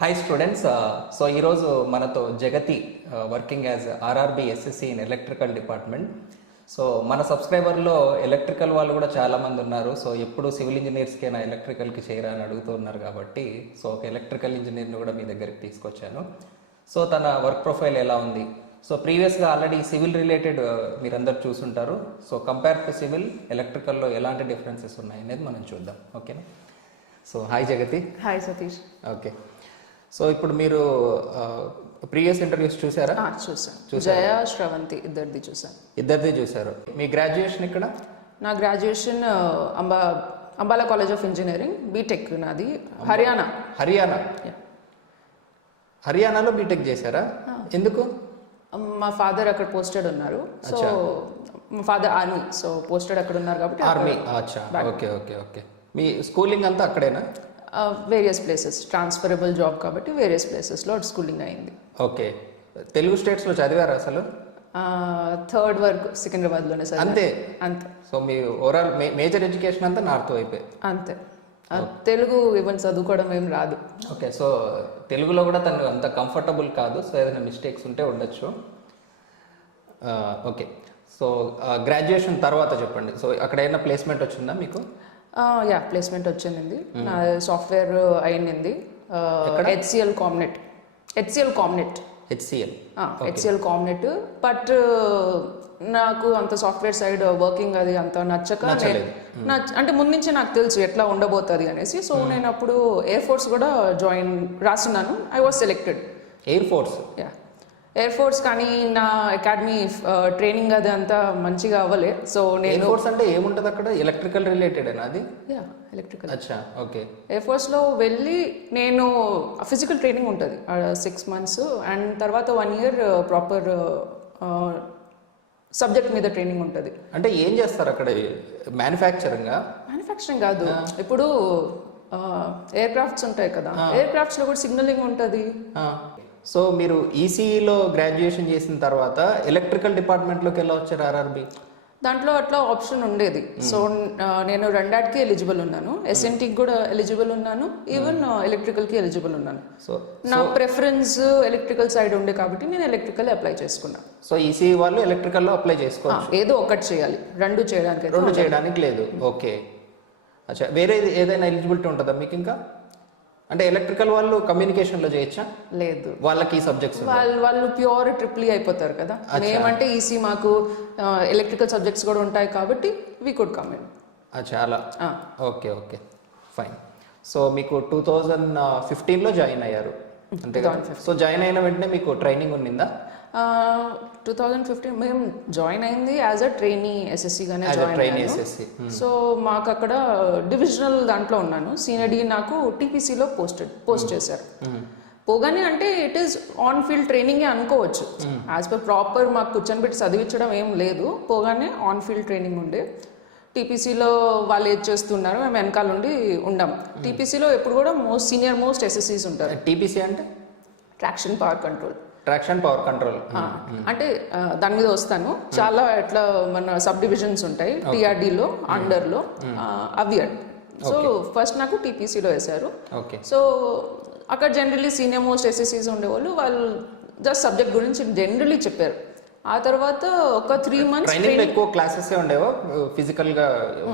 Hi students. So ఈరోజు మనతో Jagathi working as RRB SSE in electrical department. So మన సబ్స్క్రైబర్లో ఎలక్ట్రికల్ వాళ్ళు కూడా చాలామంది ఉన్నారు. సో ఎప్పుడు సివిల్ ఇంజనీర్స్కైనా ఎలక్ట్రికల్కి చేయరా అని అడుగుతూ ఉన్నారు కాబట్టి సో ఒక ఎలక్ట్రికల్ ఇంజనీర్ని కూడా మీ దగ్గరికి తీసుకొచ్చాను. సో తన వర్క్ ప్రొఫైల్ ఎలా ఉంది, సో ప్రీవియస్గా ఆల్రెడీ సివిల్ రిలేటెడ్ మీరందరూ చూసుంటారు. సో కంపేర్ టు సివిల్ ఎలక్ట్రికల్లో ఎలాంటి డిఫరెన్సెస్ ఉన్నాయి అనేది మనం చూద్దాం. ఓకేనా? సో హాయ్ జగతి. హాయ్ సతీష్. ఓకే. సో ఇప్పుడు మీరు ప్రీవియస్ ఇంటర్వ్యూస్ చూసారా? చూసాను. జయ, శ్రవంతి ఇద్దరిది చూసారు. మీ గ్రాడ్యుయేషన్ ఇక్కడ? నా graduation Ambala college of engineering, BTech నాది. హర్యానాలో బీటెక్ చేశారా? ఎందుకు? మా ఫాదర్ అక్కడ పోస్టెడ్ ఉన్నారు. సో మా ఫాదర్ ఆర్మీ, సో పోస్టెడ్ అక్కడ ఉన్నారు కాబట్టి ఆర్మీ. అచ్చా, ఓకే ఓకే ఓకే. మీ స్కూలింగ్ అంతా అక్కడేనా? వేరియస్ ప్లేసెస్, ట్రాన్స్ఫరబుల్ జాబ్ కాబట్టి వేరియస్ ప్లేసెస్లో స్కూలింగ్ అయింది. ఓకే. తెలుగు స్టేట్స్లో చదివారా అసలు? థర్డ్ వరకు సికింద్రాబాద్లోనే సార్. అంతే అంతే. సో మీ ఓవరాల్ మేజర్ ఎడ్యుకేషన్ అంతా నార్త్ వైపే? అంతే. తెలుగు ఈవెన్ చదువుకోవడం ఏం రాదు. ఓకే. సో తెలుగులో కూడా తను అంత కంఫర్టబుల్ కాదు. సో ఏదైనా మిస్టేక్స్ ఉంటే ఉండొచ్చు. ఓకే. సో గ్రాడ్యుయేషన్ తర్వాత చెప్పండి. సో అక్కడ ఏమైనా ప్లేస్మెంట్ వచ్చిందా మీకు? ప్లేస్మెంట్ వచ్చింది. నా సాఫ్ట్వేర్ అయింది హెచ్సిఎల్ కామ్నెట్. బట్ నాకు అంత సాఫ్ట్వేర్ సైడ్ వర్కింగ్ అది అంత నచ్చక, అంటే ముందు నుంచి నాకు తెలుసు ఎట్లా ఉండబోతుంది అనేసి. సో నేను అప్పుడు ఎయిర్ ఫోర్స్ కూడా రాస్తున్నాను. I was selected. Air force కానీ నా అకాడమీ ట్రైనింగ్ అది అంతా మంచిగా అవ్వలే. సో నేను ఫోర్స్ అంటే ఏముంటుంది అక్కడ? ఎలక్ట్రికల్ రిలేటెడ్ అది? ఎలక్ట్రికల్. అచ్చా, ఓకే. ఎయిర్ ఫోర్స్లో వెళ్ళి నేను ఫిజికల్ ట్రైనింగ్ ఉంటుంది 6 months, అండ్ తర్వాత 1 year ప్రాపర్ సబ్జెక్ట్ మీద ట్రైనింగ్ ఉంటుంది. అంటే ఏం చేస్తారు అక్కడ? మ్యానుఫ్యాక్చరింగ్ కాదు. ఇప్పుడు ఎయిర్ క్రాఫ్ట్స్ ఉంటాయి కదా, ఎయిర్ క్రాఫ్ట్స్లో కూడా సిగ్నలింగ్ ఉంటుంది. సో మీరు ఈసీఈలో గ్రాడ్యుయేషన్ చేసిన తర్వాత ఎలక్ట్రికల్ డిపార్ట్మెంట్లోకి ఎలా వచ్చారు ఆర్ఆర్బి? దాంట్లో అట్లా ఆప్షన్ ఉండేది. సో నేను రెండాటికి ఎలిజిబుల్ ఉన్నాను. ఎస్ఎన్టీకి కూడా ఎలిజిబుల్ ఉన్నాను, ఈవెన్ ఎలక్ట్రికల్కి ఎలిజిబుల్ ఉన్నాను. సో నా ప్రిఫరెన్స్ ఎలక్ట్రికల్ సైడ్ ఉండే కాబట్టి నేను ఎలక్ట్రికల్ అప్లై చేసుకున్నాను. సో ఈసీఈ వాళ్ళు ఎలక్ట్రికల్లో అప్లై చేసుకోవచ్చు? ఏదో ఒకటి చేయాలి, రెండు చేయడానికి లేదు. ఓకే. అచ్చా, వేరే ఏదైనా ఎలిజిబిలిటీ ఉంటుందా మీకు ఇంకా? అంటే ఎలక్ట్రికల్ వాళ్ళు కమ్యూనికేషన్లో చేయొచ్చా? లేదు, వాళ్ళకి ఈ సబ్జెక్ట్స్ వాళ్ళు ప్యూర్ ట్రిపుల్ అయిపోతారు కదా. మేమంటే ఈసీ మాకు ఎలక్ట్రికల్ సబ్జెక్ట్స్ కూడా ఉంటాయి కాబట్టి వీ కుడ్ కమ్ ఇన్. చాలా ఓకే ఓకే ఫైన్. సో మీకు 2015లో జాయిన్ అయ్యారు అంతే కదా? సో జాయిన్ అయిన వెంటనే మీకు ట్రైనింగ్ ఉండిందా? 2015 మేము జాయిన్ అయింది యాజ్ అ ట్రైనీ ఎస్ఎస్సీగానే జాయిన్ అయ్యాను. సో మాకు అక్కడ డివిజనల్ దాంట్లో ఉన్నాను. సీనియర్ డి నాకు టీపీసీలో పోస్ట్ చేశారు. పోగానే అంటే it is on field training అనుకోవచ్చు. యాజ్ పర్ ప్రాపర్ మాకు కూర్చొని పెట్టి చదివించడం ఏం లేదు. పోగానే ఆన్ ఫీల్డ్ ట్రైనింగ్ ఉండే. టీపీసీలో వాళ్ళు ఏది చేస్తున్నారు, మేము వెనకాల ఉండి ఉండాం. టీపీసీలో ఎప్పుడు కూడా సీనియర్ మోస్ట్ ఎస్ఎస్సీస్ ఉంటారు. టీపీసీ అంటే ట్రాక్షన్ పవర్ కంట్రోల్. అంటే దాని మీద వస్తాను. చాలా ఎట్లా మన సబ్ డివిజన్స్ ఉంటాయి టీఆర్డీలో, అండర్లో, అవియడ్. సో ఫస్ట్ నాకు టీపీసీలో వేశారు. సో అక్కడ జనరల్లీ సీనియర్ మోస్ట్ ఎస్ఎస్సీస్ ఉండేవాళ్ళు. వాళ్ళు జస్ట్ సబ్జెక్ట్ గురించి జనరల్లీ చెప్పారు. ఆ తర్వాత ఒక 3 months ఎక్కువ క్లాసెస్ ఉండేవా? ఫిజికల్ గా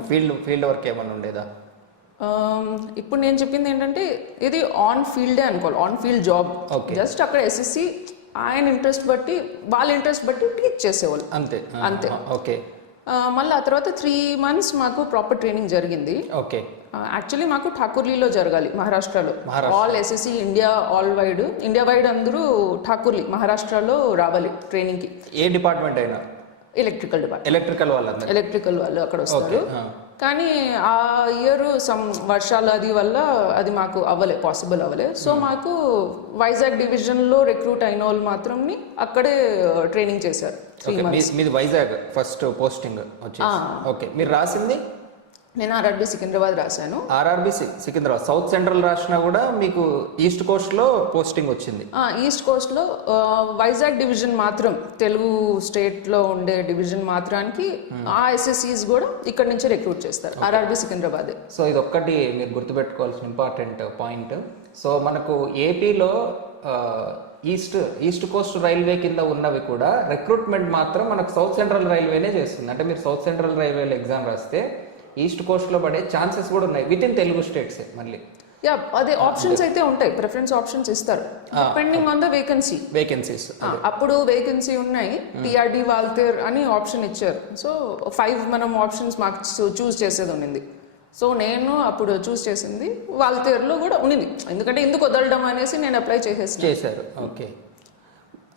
ఫీల్డ్ వర్క్ ఏమైనా ఉండేదా? ఇప్పుడు నేను చెప్పింది ఏంటంటే ఇది ఆన్ ఫీల్డే అనుకోవాలి, ఆన్ ఫీల్డ్ జాబ్. జస్ట్ అక్కడ ఎస్ఎస్సి ఆయన ఇంట్రెస్ట్ బట్టి, వాళ్ళ ఇంట్రెస్ట్ బట్టి టీచ్ చేసేవాళ్ళు అంతే. ఓకే. మళ్ళీ ఆ తర్వాత 3 months మాకు ప్రాపర్ ట్రైనింగ్ జరిగింది. ఓకే. యాక్చువల్లీ మాకు ఠాకూర్లీలో జరగాలి, మహారాష్ట్రలో. ఆల్ ఎస్ఎస్సి ఇండియా వైడ్ అందరూ ఠాకూర్లీ మహారాష్ట్రలో రావాలి ట్రైనింగ్కి. ఏ డిపార్ట్మెంట్ అయినా? ఎలక్ట్రికల్ వాళ్ళు అక్కడ వస్తారు. కానీ ఆ ఇయర్ సమ్ వర్షాలు అది వల్ల అది మాకు పాసిబుల్ అవ్వలే. సో మాకు వైజాగ్ డివిజన్లో రిక్రూట్ అయిన వాళ్ళు మాత్రం అక్కడే ట్రైనింగ్ చేశారు 3 months. మీది వైజాగ్ ఫస్ట్ పోస్టింగ్ వచ్చి? ఓకే. మీరు రాసింది నేను ఆర్ఆర్బి సికింద్రాబాద్ రాశాను. ఆర్ఆర్బి సికింద్రాబాద్ సౌత్ సెంట్రల్ రాసినా కూడా మీకు ఈస్ట్ కోస్ట్ లో పోస్టింగ్ వచ్చింది. ఈస్ట్ కోస్ట్ లో వైజాగ్ డివిజన్ మాత్రం, తెలుగు స్టేట్ లో ఉండే డివిజన్ మాత్రానికి ఆ ఎస్ఎస్సీస్ కూడా ఇక్కడ నుంచే రిక్రూట్ చేస్తారు. ఆర్ఆర్బి సికింద్రాబాద్. సో ఇది ఒక్కటి మీరు గుర్తుపెట్టుకోవాల్సిన ఇంపార్టెంట్ పాయింట్. సో మనకు ఏపీలో ఈస్ట్ కోస్ట్ రైల్వే కింద ఉన్నవి కూడా రిక్రూట్మెంట్ మాత్రం మనకు సౌత్ సెంట్రల్ రైల్వేనే చేస్తుంది. అంటే మీరు సౌత్ సెంట్రల్ రైల్వేలో ఎగ్జామ్ రాస్తే ఈస్ట్ కోస్ట్ లో పడే ఛాన్సెస్ కూడా ఉన్నాయి విత్ ఇన్ తెలుగు స్టేట్స్. మళ్ళీ అదే ఆప్షన్స్ అయితే ఉంటాయి, ప్రిఫరెన్స్ ఆప్షన్స్ ఇస్తారు డిపెండింగ్ ఆన్ ద వేకెన్సీస్. అప్పుడు వేకెన్సీ ఉన్నాయి, టిఆర్డి వాల్తేర్ అని ఆప్షన్ ఇచ్చారు. సో 5 మనం ఆప్షన్స్ మాకు చూస్ చేసేది ఉండింది. సో నేను అప్పుడు చూస్ చేసింది వాల్తేర్లో కూడా ఉండింది, ఎందుకంటే ఎందుకు వదలడం అనేసి నేను అప్లై చేశారు. ఓకే,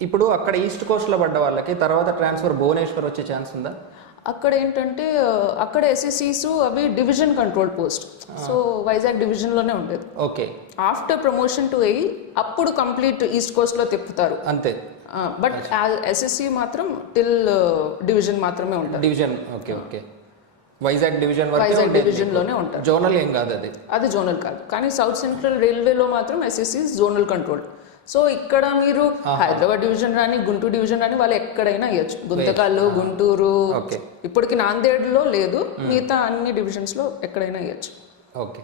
ఇప్పుడు అక్కడ ఈస్ట్ కోస్ట్ లో పడ్డ వాళ్ళకి తర్వాత ట్రాన్స్ఫర్ భువనేశ్వర్ వచ్చే ఛాన్స్ ఉందా? అక్కడ ఏంటంటే అక్కడ ఎస్ఎస్సీస్ అవి division control post, so Vizag division లోనే ఉండేది. ఓకే, ఆఫ్టర్ ప్రమోషన్ టు ఎయి అప్పుడు కంప్లీట్ ఈస్ట్ కోస్ట్ లో తిప్పుతారు అంతే. బట్ ఎస్ఎస్సీ మాత్రం టిల్ డివిజన్ మాత్రమే ఉంటుంది. Division, okay okay. Vizag division లోనే ఉంటారు. జోనల్ ఏం కాదు, అది జోనల్ కాదు. కానీ సౌత్ సెంట్రల్ రైల్వేలో మాత్రం ఎస్ఎస్సీ జోనల్ కంట్రోల్. సో ఇక్కడ మీరు హైదరాబాద్ డివిజన్ రాని, గుంటూరు డివిజన్ రాని వాళ్ళు ఎక్కడైనా వేయచ్చు. గుంతకల్లు, గుంటూరు, ఇప్పటికి నాందేడ్లో లేదు, మిగతా అన్ని డివిజన్స్ లో ఎక్కడైనా వేయచ్చు. Okay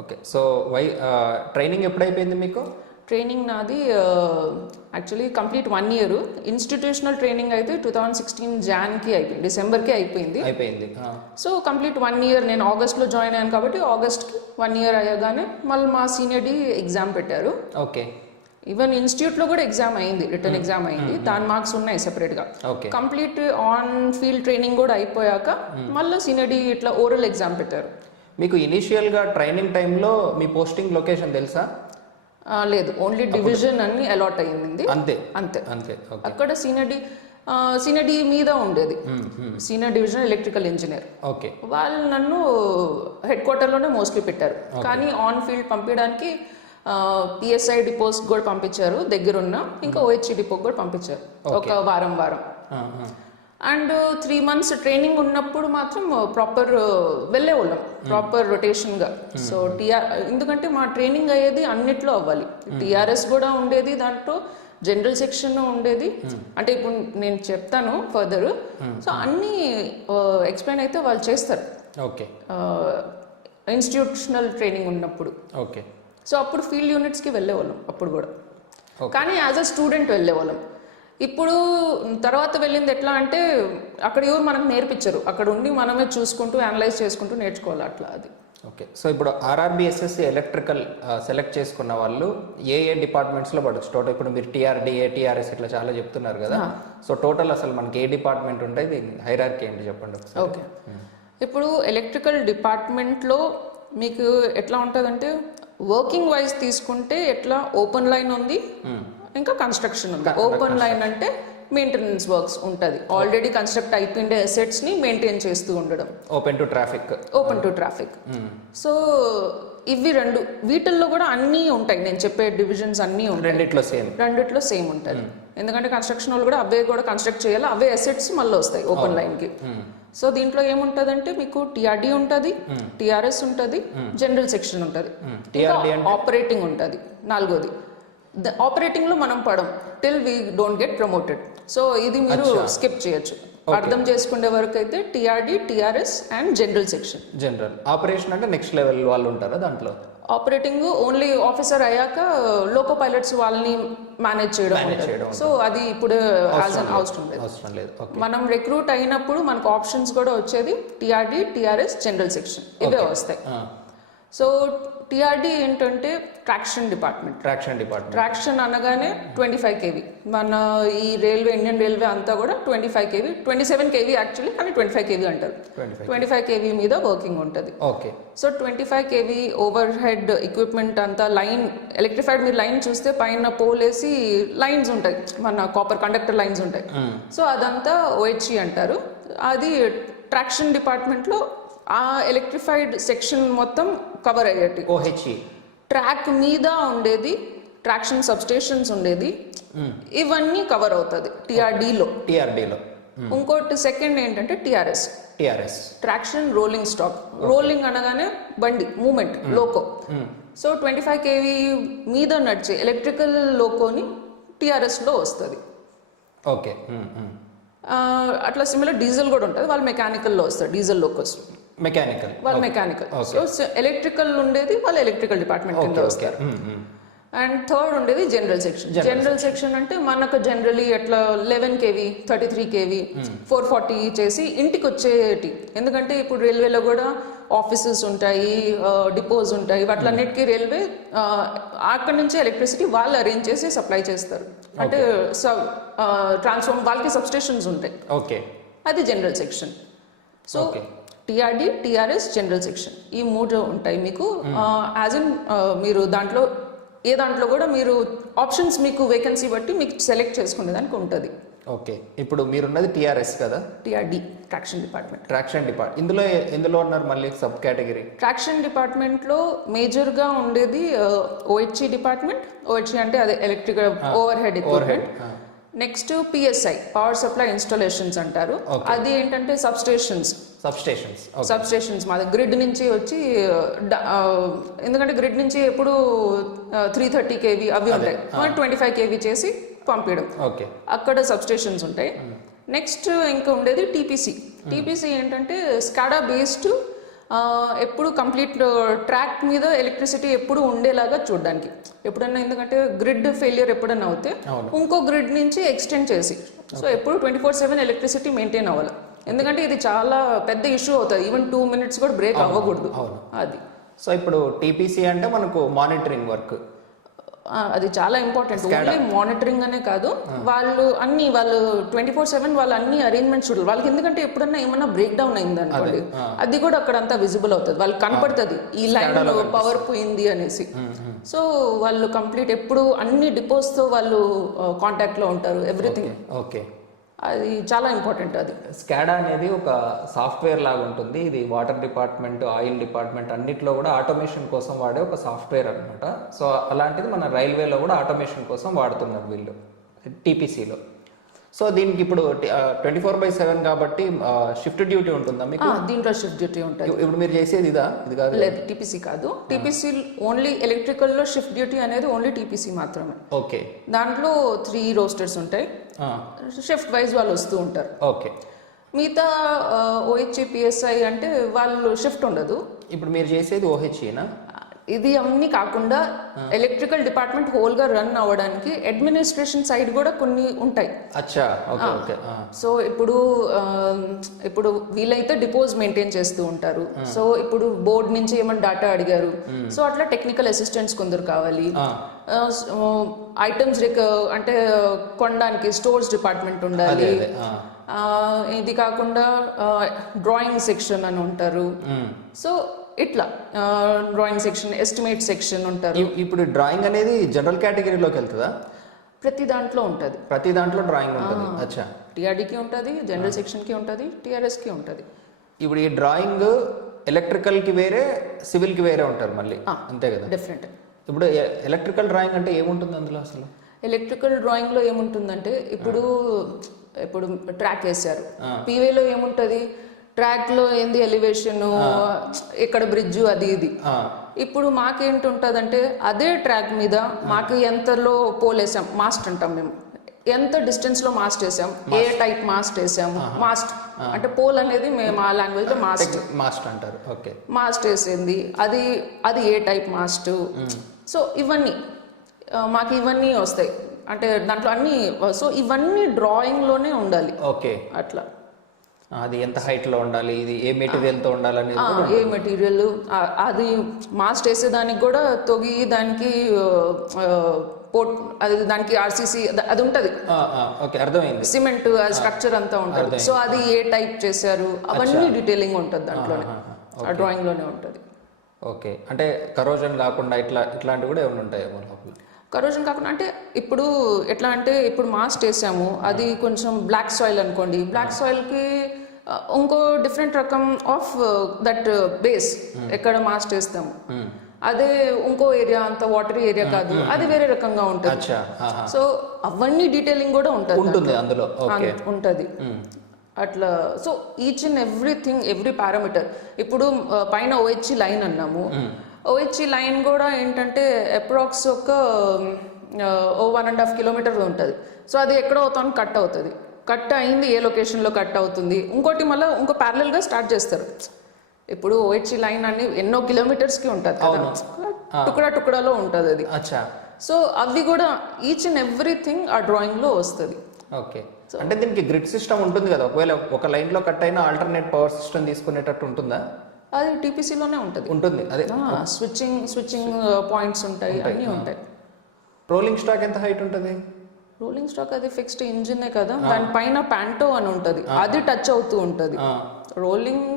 okay. సో ట్రైనింగ్ ఎప్పుడైపోయింది మీకు? ట్రైనింగ్ నాది actually complete 1 year. Institutional training అయితే 2016 జాన్కి అయిపోయింది, డిసెంబర్కి అయిపోయింది. So complete 1 year. నేను ఆగస్ట్లో జాయిన్ అయ్యాను కాబట్టి ఆగస్ట్కి 1 year అయ్యగానే మళ్ళీ మా సీనియర్ డి ఎగ్జామ్ పెట్టారు. ఓకే, ఈవెన్ ఇన్స్టిట్యూట్ లో కూడా ఎగ్జామ్ అయింది, రిటర్న్ ఎగ్జామ్ అయింది, దాని మార్క్స్ ఉన్నాయి సెపరేట్ గా. కంప్లీట్ ఆన్ ఫీల్డ్ ట్రైనింగ్ కూడా అయిపోయాక మళ్ళీ సీనియర్ డి ఇట్లా ఓరల్ ఎగ్జామ్ పెట్టారు. మీకు ఇనిషియల్ గా ట్రైనింగ్ టైంలో మీ పోస్టింగ్ లొకేషన్ తెలుసా? లేదు, ఓన్లీ డివిజన్ అని అలాట్ అయ్యింది, అంతే. అక్కడ సీనియర్ డి మీద ఉండేది, senior division electrical engineer. Okay, వాళ్ళు నన్ను హెడ్ క్వార్టర్లోనే మోస్ట్లీ పెట్టారు. కానీ ఆన్ ఫీల్డ్ పంపించడానికి పిఎస్ఐ డిపోస్ కూడా పంపించారు దగ్గరున్న, ఇంకా ఓహెచ్ఈ డిపో కూడా పంపించారు ఒక వారం. అండ్ 3 months ట్రైనింగ్ ఉన్నప్పుడు మాత్రం ప్రాపర్ వెళ్ళేవాళ్ళం, ప్రాపర్ రొటేషన్ గా. సో ఎందుకంటే మా ట్రైనింగ్ అయ్యేది అన్నిట్లో అవ్వాలి. టిఆర్ఎస్ కూడా ఉండేది, దాంట్లో జనరల్ సెక్షన్ ఉండేది. అంటే ఇప్పుడు నేను చెప్తాను ఫర్దర్. సో అన్ని ఎక్స్ప్లెయిన్ అయితే వాళ్ళు చేస్తారు. ఓకే, ఇన్స్టిట్యూషనల్ ట్రైనింగ్ ఉన్నప్పుడు. ఓకే. సో అప్పుడు ఫీల్డ్ యూనిట్స్కి వెళ్ళేవాళ్ళం అప్పుడు కూడా, కానీ యాజ్ అ స్టూడెంట్ వెళ్ళేవాళ్ళం. ఇప్పుడు తర్వాత వెళ్ళింది ఎట్లా అంటే అక్కడ ఎవరు మనకు నేర్పించరు, అక్కడ ఉండి మనమే చూసుకుంటూ అనలైజ్ చేసుకుంటూ నేర్చుకోవాలి అట్లా. అది ఓకే. సో ఇప్పుడు ఆర్ఆర్బి ఎస్ఎస్సి ఎలక్ట్రికల్ సెలెక్ట్ చేసుకున్న వాళ్ళు ఏ డిపార్ట్మెంట్స్లో పడచ్చు టోటల్? ఇప్పుడు మీరు టిఆర్డి, టిఆర్ఎస్ ఇట్లా చాలా చెప్తున్నారు కదా. సో టోటల్ అసలు మనకి ఏ డిపార్ట్మెంట్ ఉంటుంది, హైరార్కీ ఏంటి చెప్పండి ఒకసారి. ఓకే, ఇప్పుడు ఎలక్ట్రికల్ డిపార్ట్మెంట్లో మీకు ఎట్లా ఉంటుందంటే వర్కింగ్ వైజ్ తీసుకుంటే ఎట్లా ఓపెన్ లైన్ ఉంది, ఇంకా కన్స్ట్రక్షన్ ఉంది. ఓపెన్ లైన్ అంటే మెయింటెనెన్స్ వర్క్స్ ఉంటుంది, ఆల్రెడీ కన్స్ట్రక్ట్ అయిపోయిండే అసెట్స్ ని మెయింటైన్ చేస్తూ ఉండడం. Open to traffic. సో ఇవి 2 వీటిల్లో కూడా అన్నీ ఉంటాయి, నేను చెప్పే డివిజన్స్ అన్నీ ఉంటాయి. రెండిట్లో సేమ్ ఉంటుంది, ఎందుకంటే కన్స్ట్రక్షన్ వాళ్ళు కూడా అవే కూడా కన్స్ట్రక్ట్ చేయాలి, అవే అసెట్స్ మళ్ళీ వస్తాయి ఓపెన్ లైన్ కి. సో దీంట్లో ఏముంటదంటే మీకు టిఆర్డి ఉంటుంది, టిఆర్ఎస్ ఉంటుంది, జనరల్ సెక్షన్ ఉంటుంది, ఆపరేటింగ్ ఉంటుంది 4వది. ఆపరేటింగ్ లో మనం పడం till we don't get promoted. So ఇది మీరు స్కిప్ చేయొచ్చు. అర్థం చేసుకునే వరకు అయితే TRD, TRS and general section. General operation అంటే నెక్స్ట్ లెవెల్ వాళ్ళు ఉంటారా దాంట్లో? ఆపరేటింగ్ ఓన్లీ ఆఫీసర్ అయ్యాక లోకో పైలట్స్ వాళ్ళని మేనేజ్ చేయడం. సో అది ఇప్పుడు అవసరం లేదు. మనం రిక్రూట్ అయినప్పుడు మనకు ఆప్షన్స్ కూడా వచ్చేది టిఆర్డి, టిఆర్ఎస్, జనరల్ సెక్షన్ ఇవే వస్తాయి. సో టిఆర్డి ఏంటంటే ట్రాక్షన్ డిపార్ట్మెంట్. ట్రాక్షన్ అనగానే 25 kV. మన ఈ ఇండియన్ రైల్వే అంతా కూడా 25 kV, 27 kV యాక్చువల్లీ, కానీ 25 kV అంటారు. 25 kV మీద వర్కింగ్ ఉంటుంది. So 25 kV over head equipment అంతా లైన్ ఎలక్ట్రిఫైడ్. మీరు లైన్ చూస్తే పైన పోల్ వేసి లైన్స్ ఉంటాయి, మన కాపర్ కండక్టర్ లైన్స్ ఉంటాయి. సో అదంతా ఓహెచ్ఈ అంటారు. అది ట్రాక్షన్ డిపార్ట్మెంట్లో ఆ ఎలక్ట్రిఫైడ్ సెక్షన్ మొత్తం కవర్ అయ్యేటి. ఓహెచ్ఈ ట్రాక్ మీద ఉండేది, ట్రాక్షన్ సబ్స్టేషన్స్ ఉండేది, ఇవన్నీ కవర్ అవుతుంది టిఆర్డిలో. ఇంకోటి సెకండ్ ఏంటంటే TRS, traction rolling stock. Rolling అనగానే బండి మూమెంట్, లోకో. సో 25 kV మీద నడిచే ఎలక్ట్రికల్ లోకోని టిఆర్ఎస్ లో వస్తుంది. ఓకే. అట్లా సిమిలర్ డీజిల్ కూడా ఉంటుంది, వాళ్ళు మెకానికల్ లో వస్తారు. డీజిల్ లోకోస్ వాళ్ళు మెకానికల్. సో ఎలక్ట్రికల్ ఉండేది వాళ్ళు ఎలక్ట్రికల్ డిపార్ట్మెంట్ కింద వస్తారు. అండ్ థర్డ్ ఉండేది జనరల్ సెక్షన్. జనరల్ సెక్షన్ అంటే మనకు జనరలీ అట్లా 11 kV 33 kV 440 చేసి ఇంటికి వచ్చేటి. ఎందుకంటే ఇప్పుడు రైల్వేలో కూడా ఆఫీసెస్ ఉంటాయి, డిపోస్ ఉంటాయి, వాటిలన్నిటికీ రైల్వే అక్కడి నుంచి ఎలక్ట్రిసిటీ వాళ్ళు అరేంజ్ చేసి సప్లై చేస్తారు. అంటే ట్రాన్స్ఫార్మర్ వాళ్ళకి సబ్స్టేషన్స్ ఉంటాయి. ఓకే, అది general section. So TRD, TRS, general section ఈ 3 ఉంటాయి మీకు. యాజ్ ఇన్ మీరు దాంట్లో ఏ దాంట్లో కూడా మీరు ఆప్షన్స్ మీకు వేకెన్సీ బట్టి మీకు సెలెక్ట్ చేసుకునే దానికి ఉంటుంది. ఓకే, ఇప్పుడు మీరున్నది టిఆర్ఎస్ కదా? టిఆర్డి, ట్రాక్షన్ డిపార్ట్మెంట్. ఇందులో ఉన్నారు మళ్ళీ సబ్ కేటగిరీ. ట్రాక్షన్ డిపార్ట్మెంట్లో మేజర్గా ఉండేది ఓహెచ్ఈ డిపార్ట్మెంట్. ఓహెచ్ఈ అంటే అదే electrical over head equipment. Next PSI, power supply installations అంటారు. అది ఏంటంటే సబ్స్టేషన్స్ మాది గ్రిడ్ నుంచి వచ్చి, ఎందుకంటే గ్రిడ్ నుంచి ఎప్పుడు 330 kV అవి ఉంటాయి, 25 kV చేసి పంపించడం. అక్కడ సబ్స్టేషన్స్ ఉంటాయి. నెక్స్ట్ ఇంకా ఉండేది టీపీసీ. టీపీసీ ఏంటంటే స్కాడా బేస్డ్, ఎప్పుడు కంప్లీట్ ట్రాక్ మీద ఎలక్ట్రిసిటీ ఎప్పుడు ఉండేలాగా చూడడానికి. ఎప్పుడన్నా ఎందుకంటే గ్రిడ్ ఫెయిలియర్ ఎప్పుడన్నా అవుతే ఇంకో గ్రిడ్ నుంచి ఎక్స్టెండ్ చేసి, సో ఎప్పుడు 24/7 ఎలక్ట్రిసిటీ మెయింటైన్ అవ్వాలి. ఎందుకంటే ఇది చాలా పెద్ద ఇష్యూ అవుతుంది, ఈవెన్ 2 minutes కూడా బ్రేక్ అవ్వకూడదు అది. సో ఇప్పుడు టీపీసీ అంటే మనకు మానిటరింగ్ వర్క్, అది చాలా ఇంపార్టెంట్. ఓన్లీ మానిటరింగ్ అనే కాదు, వాళ్ళు 24/7 వాళ్ళు అన్ని అరేంజ్మెంట్స్ చూడాలి వాళ్ళకి. ఎందుకంటే ఎప్పుడన్నా ఏమన్నా బ్రేక్ డౌన్ అయింది అనుకోండి, అది కూడా అక్కడ అంతా విజిబుల్ అవుతుంది, వాళ్ళకి కనపడుతుంది ఈ లైన్ పవర్ పోయింది అనేసి. సో వాళ్ళు కంప్లీట్ ఎప్పుడు అన్ని డిపోస్ తో వాళ్ళు కాంటాక్ట్ లో ఉంటారు, ఎవ్రీథింగ్. ఓకే, అది చాలా ఇంపార్టెంట్. అది స్కాడా అనేది ఒక సాఫ్ట్వేర్ లాగా ఉంటుంది. ఇది వాటర్ డిపార్ట్మెంట్, ఆయిల్ డిపార్ట్మెంట్ అన్నిట్లో కూడా ఆటోమేషన్ కోసం వాడే ఒక సాఫ్ట్వేర్ అనమాట. సో అలాంటిది మన రైల్వేలో కూడా ఆటోమేషన్ కోసం వాడుతున్నారు వీళ్ళు టీపీసీలో. సో దీనికి ఇప్పుడు 24/7 కాబట్టి షిఫ్ట్ డ్యూటీ ఉంటుందా మీకు? దీంట్లో షిఫ్ట్ డ్యూటీ ఉంటుంది. ఇప్పుడు మీరు చేసేది ఇది కాదు? లేదు, టీపీసీ కాదు. టీపీసీ ఓన్లీ ఎలక్ట్రికల్ లో షిఫ్ట్ డ్యూటీ అనేది ఓన్లీ టీపీసీ మాత్రమే. ఓకే, దాంట్లో 3 రోస్టర్స్ ఉంటాయి, షిఫ్ట్ వైజ్ వాళ్ళు వస్తూ ఉంటారు. ఓకే, మిగతా ఓహెచ్ఈ పిఎస్ఐ అంటే వాళ్ళు షిఫ్ట్ ఉండదు. ఇప్పుడు మీరు చేసేది ఓహెచ్ఈనా? ఇది అన్ని కాకుండా ఎలక్ట్రికల్ డిపార్ట్మెంట్ హోల్ గా రన్ అవ్వడానికి అడ్మినిస్ట్రేషన్ సైడ్ కూడా కొన్ని ఉంటాయి. సో ఇప్పుడు వీళ్ళైతే డిపోజ్ మెయింటైన్ చేస్తూ ఉంటారు. సో ఇప్పుడు బోర్డ్ నుంచి ఏమైనా డేటా అడిగారు, సో అట్లా టెక్నికల్ అసిస్టెంట్స్ కొందరు కావాలి. ఐటమ్స్ అంటే కొనడానికి స్టోర్స్ డిపార్ట్మెంట్ ఉండాలి. ఇది కాకుండా డ్రాయింగ్ సెక్షన్ అని ఉంటారు. సో ఇట్లా డ్రాయింగ్ సెక్షన్, ఎస్టిమేట్ సెక్షన్ ఉంటారు. ఇప్పుడు డ్రాయింగ్ అనేది జనరల్ కేటగిరీలోకి వెళ్తుందా? ప్రతి దాంట్లో ఉంటుంది, ప్రతి దాంట్లో డ్రాయింగ్ ఉంటుంది. అచ్చా, టిఆర్డీకి ఉంటుంది, జనరల్ సెక్షన్ కి ఉంటుంది, టిఆర్ఎస్ కి ఉంటుంది. ఇప్పుడు ఈ డ్రాయింగ్ ఎలక్ట్రికల్ కి వేరే, సివిల్ కి వేరే ఉంటారు మళ్ళీ, అంతే కదా? డిఫరెంట్. ఇప్పుడు ఎలక్ట్రికల్ డ్రాయింగ్ అంటే ఏముంటుంది అందులో అసలు? ఎలక్ట్రికల్ డ్రాయింగ్ లో ఏముంటుందంటే ఇప్పుడు ట్రాక్ వేసారు, పీవేలో ఏముంటది, ట్రాక్ లో ఏంది ఎలివేషన్, ఎక్కడ బ్రిడ్జ్, అది ఇది. ఇప్పుడు మాకేంటుంటదంటే అదే ట్రాక్ మీద మాకు ఎంతలో పోల్ వేసాం, మాస్ట్ అంటాం మేము, ఎంత డిస్టెన్స్ లో మాస్ట్ వేసాం, ఏ టైప్ మాస్ట్ వేసాము. మాస్ట్ అంటే పోల్ అనేది మేము ఆ లాంగ్వేజ్ లో మాస్ట్ అంటారు. ఓకే, మాస్ట్ వేసింది అది ఏ టైప్ మాస్ట్. సో ఇవన్నీ మాకు ఇవన్నీ వస్తాయి, అంటే దాంట్లో అన్ని. సో ఇవన్నీ డ్రాయింగ్ లోనే ఉండాలి. ఓకే, అట్లా అది ఎంత హైట్ లో ఉండాలి, ఇది ఏ మెటీరియల్ తో ఉండాలి అనేది, ఏ మెటీరియల్, అది మాస్ట్ వేసేదానికి కూడా తొగి దానికి అది దానికి ఆర్సీసీ అది ఉంటది. ఓకే, అర్థమైంది. సిమెంట్ స్ట్రక్చర్ అంతా ఉంటది. సో అది ఏ టైప్ చేశారు అవన్నీ డీటెయిలింగ్ ఉంటుంది దాంట్లోనే, ఆ డ్రాయింగ్ లోనే ఉంటది. ఓకే, అంటే కరోజన్ కాకుండా ఇట్లాంటివి కూడా ఏమైనా ఉంటాయి లోపల? కరోజన్ కాకుండా అంటే ఇప్పుడు ఎట్లా అంటే ఇప్పుడు మాస్ట్ వేసాము, అది కొంచెం బ్లాక్ సాయిల్ అనుకోండి, బ్లాక్ సాయిల్ కి ఇంకో డిఫరెంట్ రకం ఆఫ్ దట్ బేస్ ఎక్కడ మాస్ట్ వేస్తాము. అదే ఇంకో ఏరియా అంత వాటర్ ఏరియా కాదు, అది వేరే రకంగా ఉంటుంది. అచ్చా, ఆహా. సో అవన్నీ డీటెయిలింగ్ కూడా ఉంటుంది అందులో. ఓకే, ఉంటుంది అట్లా. So each and everything, every parameter. ఇప్పుడు పైన ఓహెచ్ఈ లైన్ అన్నాము, ఓహెచ్ఈ లైన్ కూడా ఏంటంటే అప్రాక్స్ ఒక 1.5 కిలోమీటర్ ఉంటుంది. సో అది ఎక్కడో అవుతాను కట్ అవుతుంది, కట్ అయింది ఏ లొకేషన్లో కట్ అవుతుంది, ఇంకోటి మళ్ళీ ఇంకో ప్యారలల్గా స్టార్ట్ చేస్తారు. ఇప్పుడు ఓహెచ్ఈ లైన్ అని ఎన్నో కిలోమీటర్స్కి ఉంటుంది కదా, టుకడాలో ఉంటుంది అది. సో అవి కూడా ఈచ్ అండ్ ఎవ్రీథింగ్ ఆ డ్రాయింగ్లో వస్తుంది. ఓకే, అంటే దీనికి గ్రిడ్ సిస్టమ్ ఉంటుంది కదా, ఒకవేళ ఒక లైన్లో కట్ అయినా ఆల్టర్నేట్ పవర్ సిస్టమ్ తీసుకునేటట్టు ఉంటుందా? అది టీపీసీలోనే ఉంటుంది. అదే స్విచ్చింగ్ పాయింట్స్ ఉంటాయి, అన్నీ ఉంటాయి. రోలింగ్ స్టాక్ ఎంత హైట్ ఉంటుంది? రోలింగ్ స్టాక్ అది ఫిక్స్డ్ ఇంజినే కదా, దానిపైన ప్యాంటో అని ఉంటుంది, అది టచ్ అవుతూ ఉంటుంది. రోలింగ్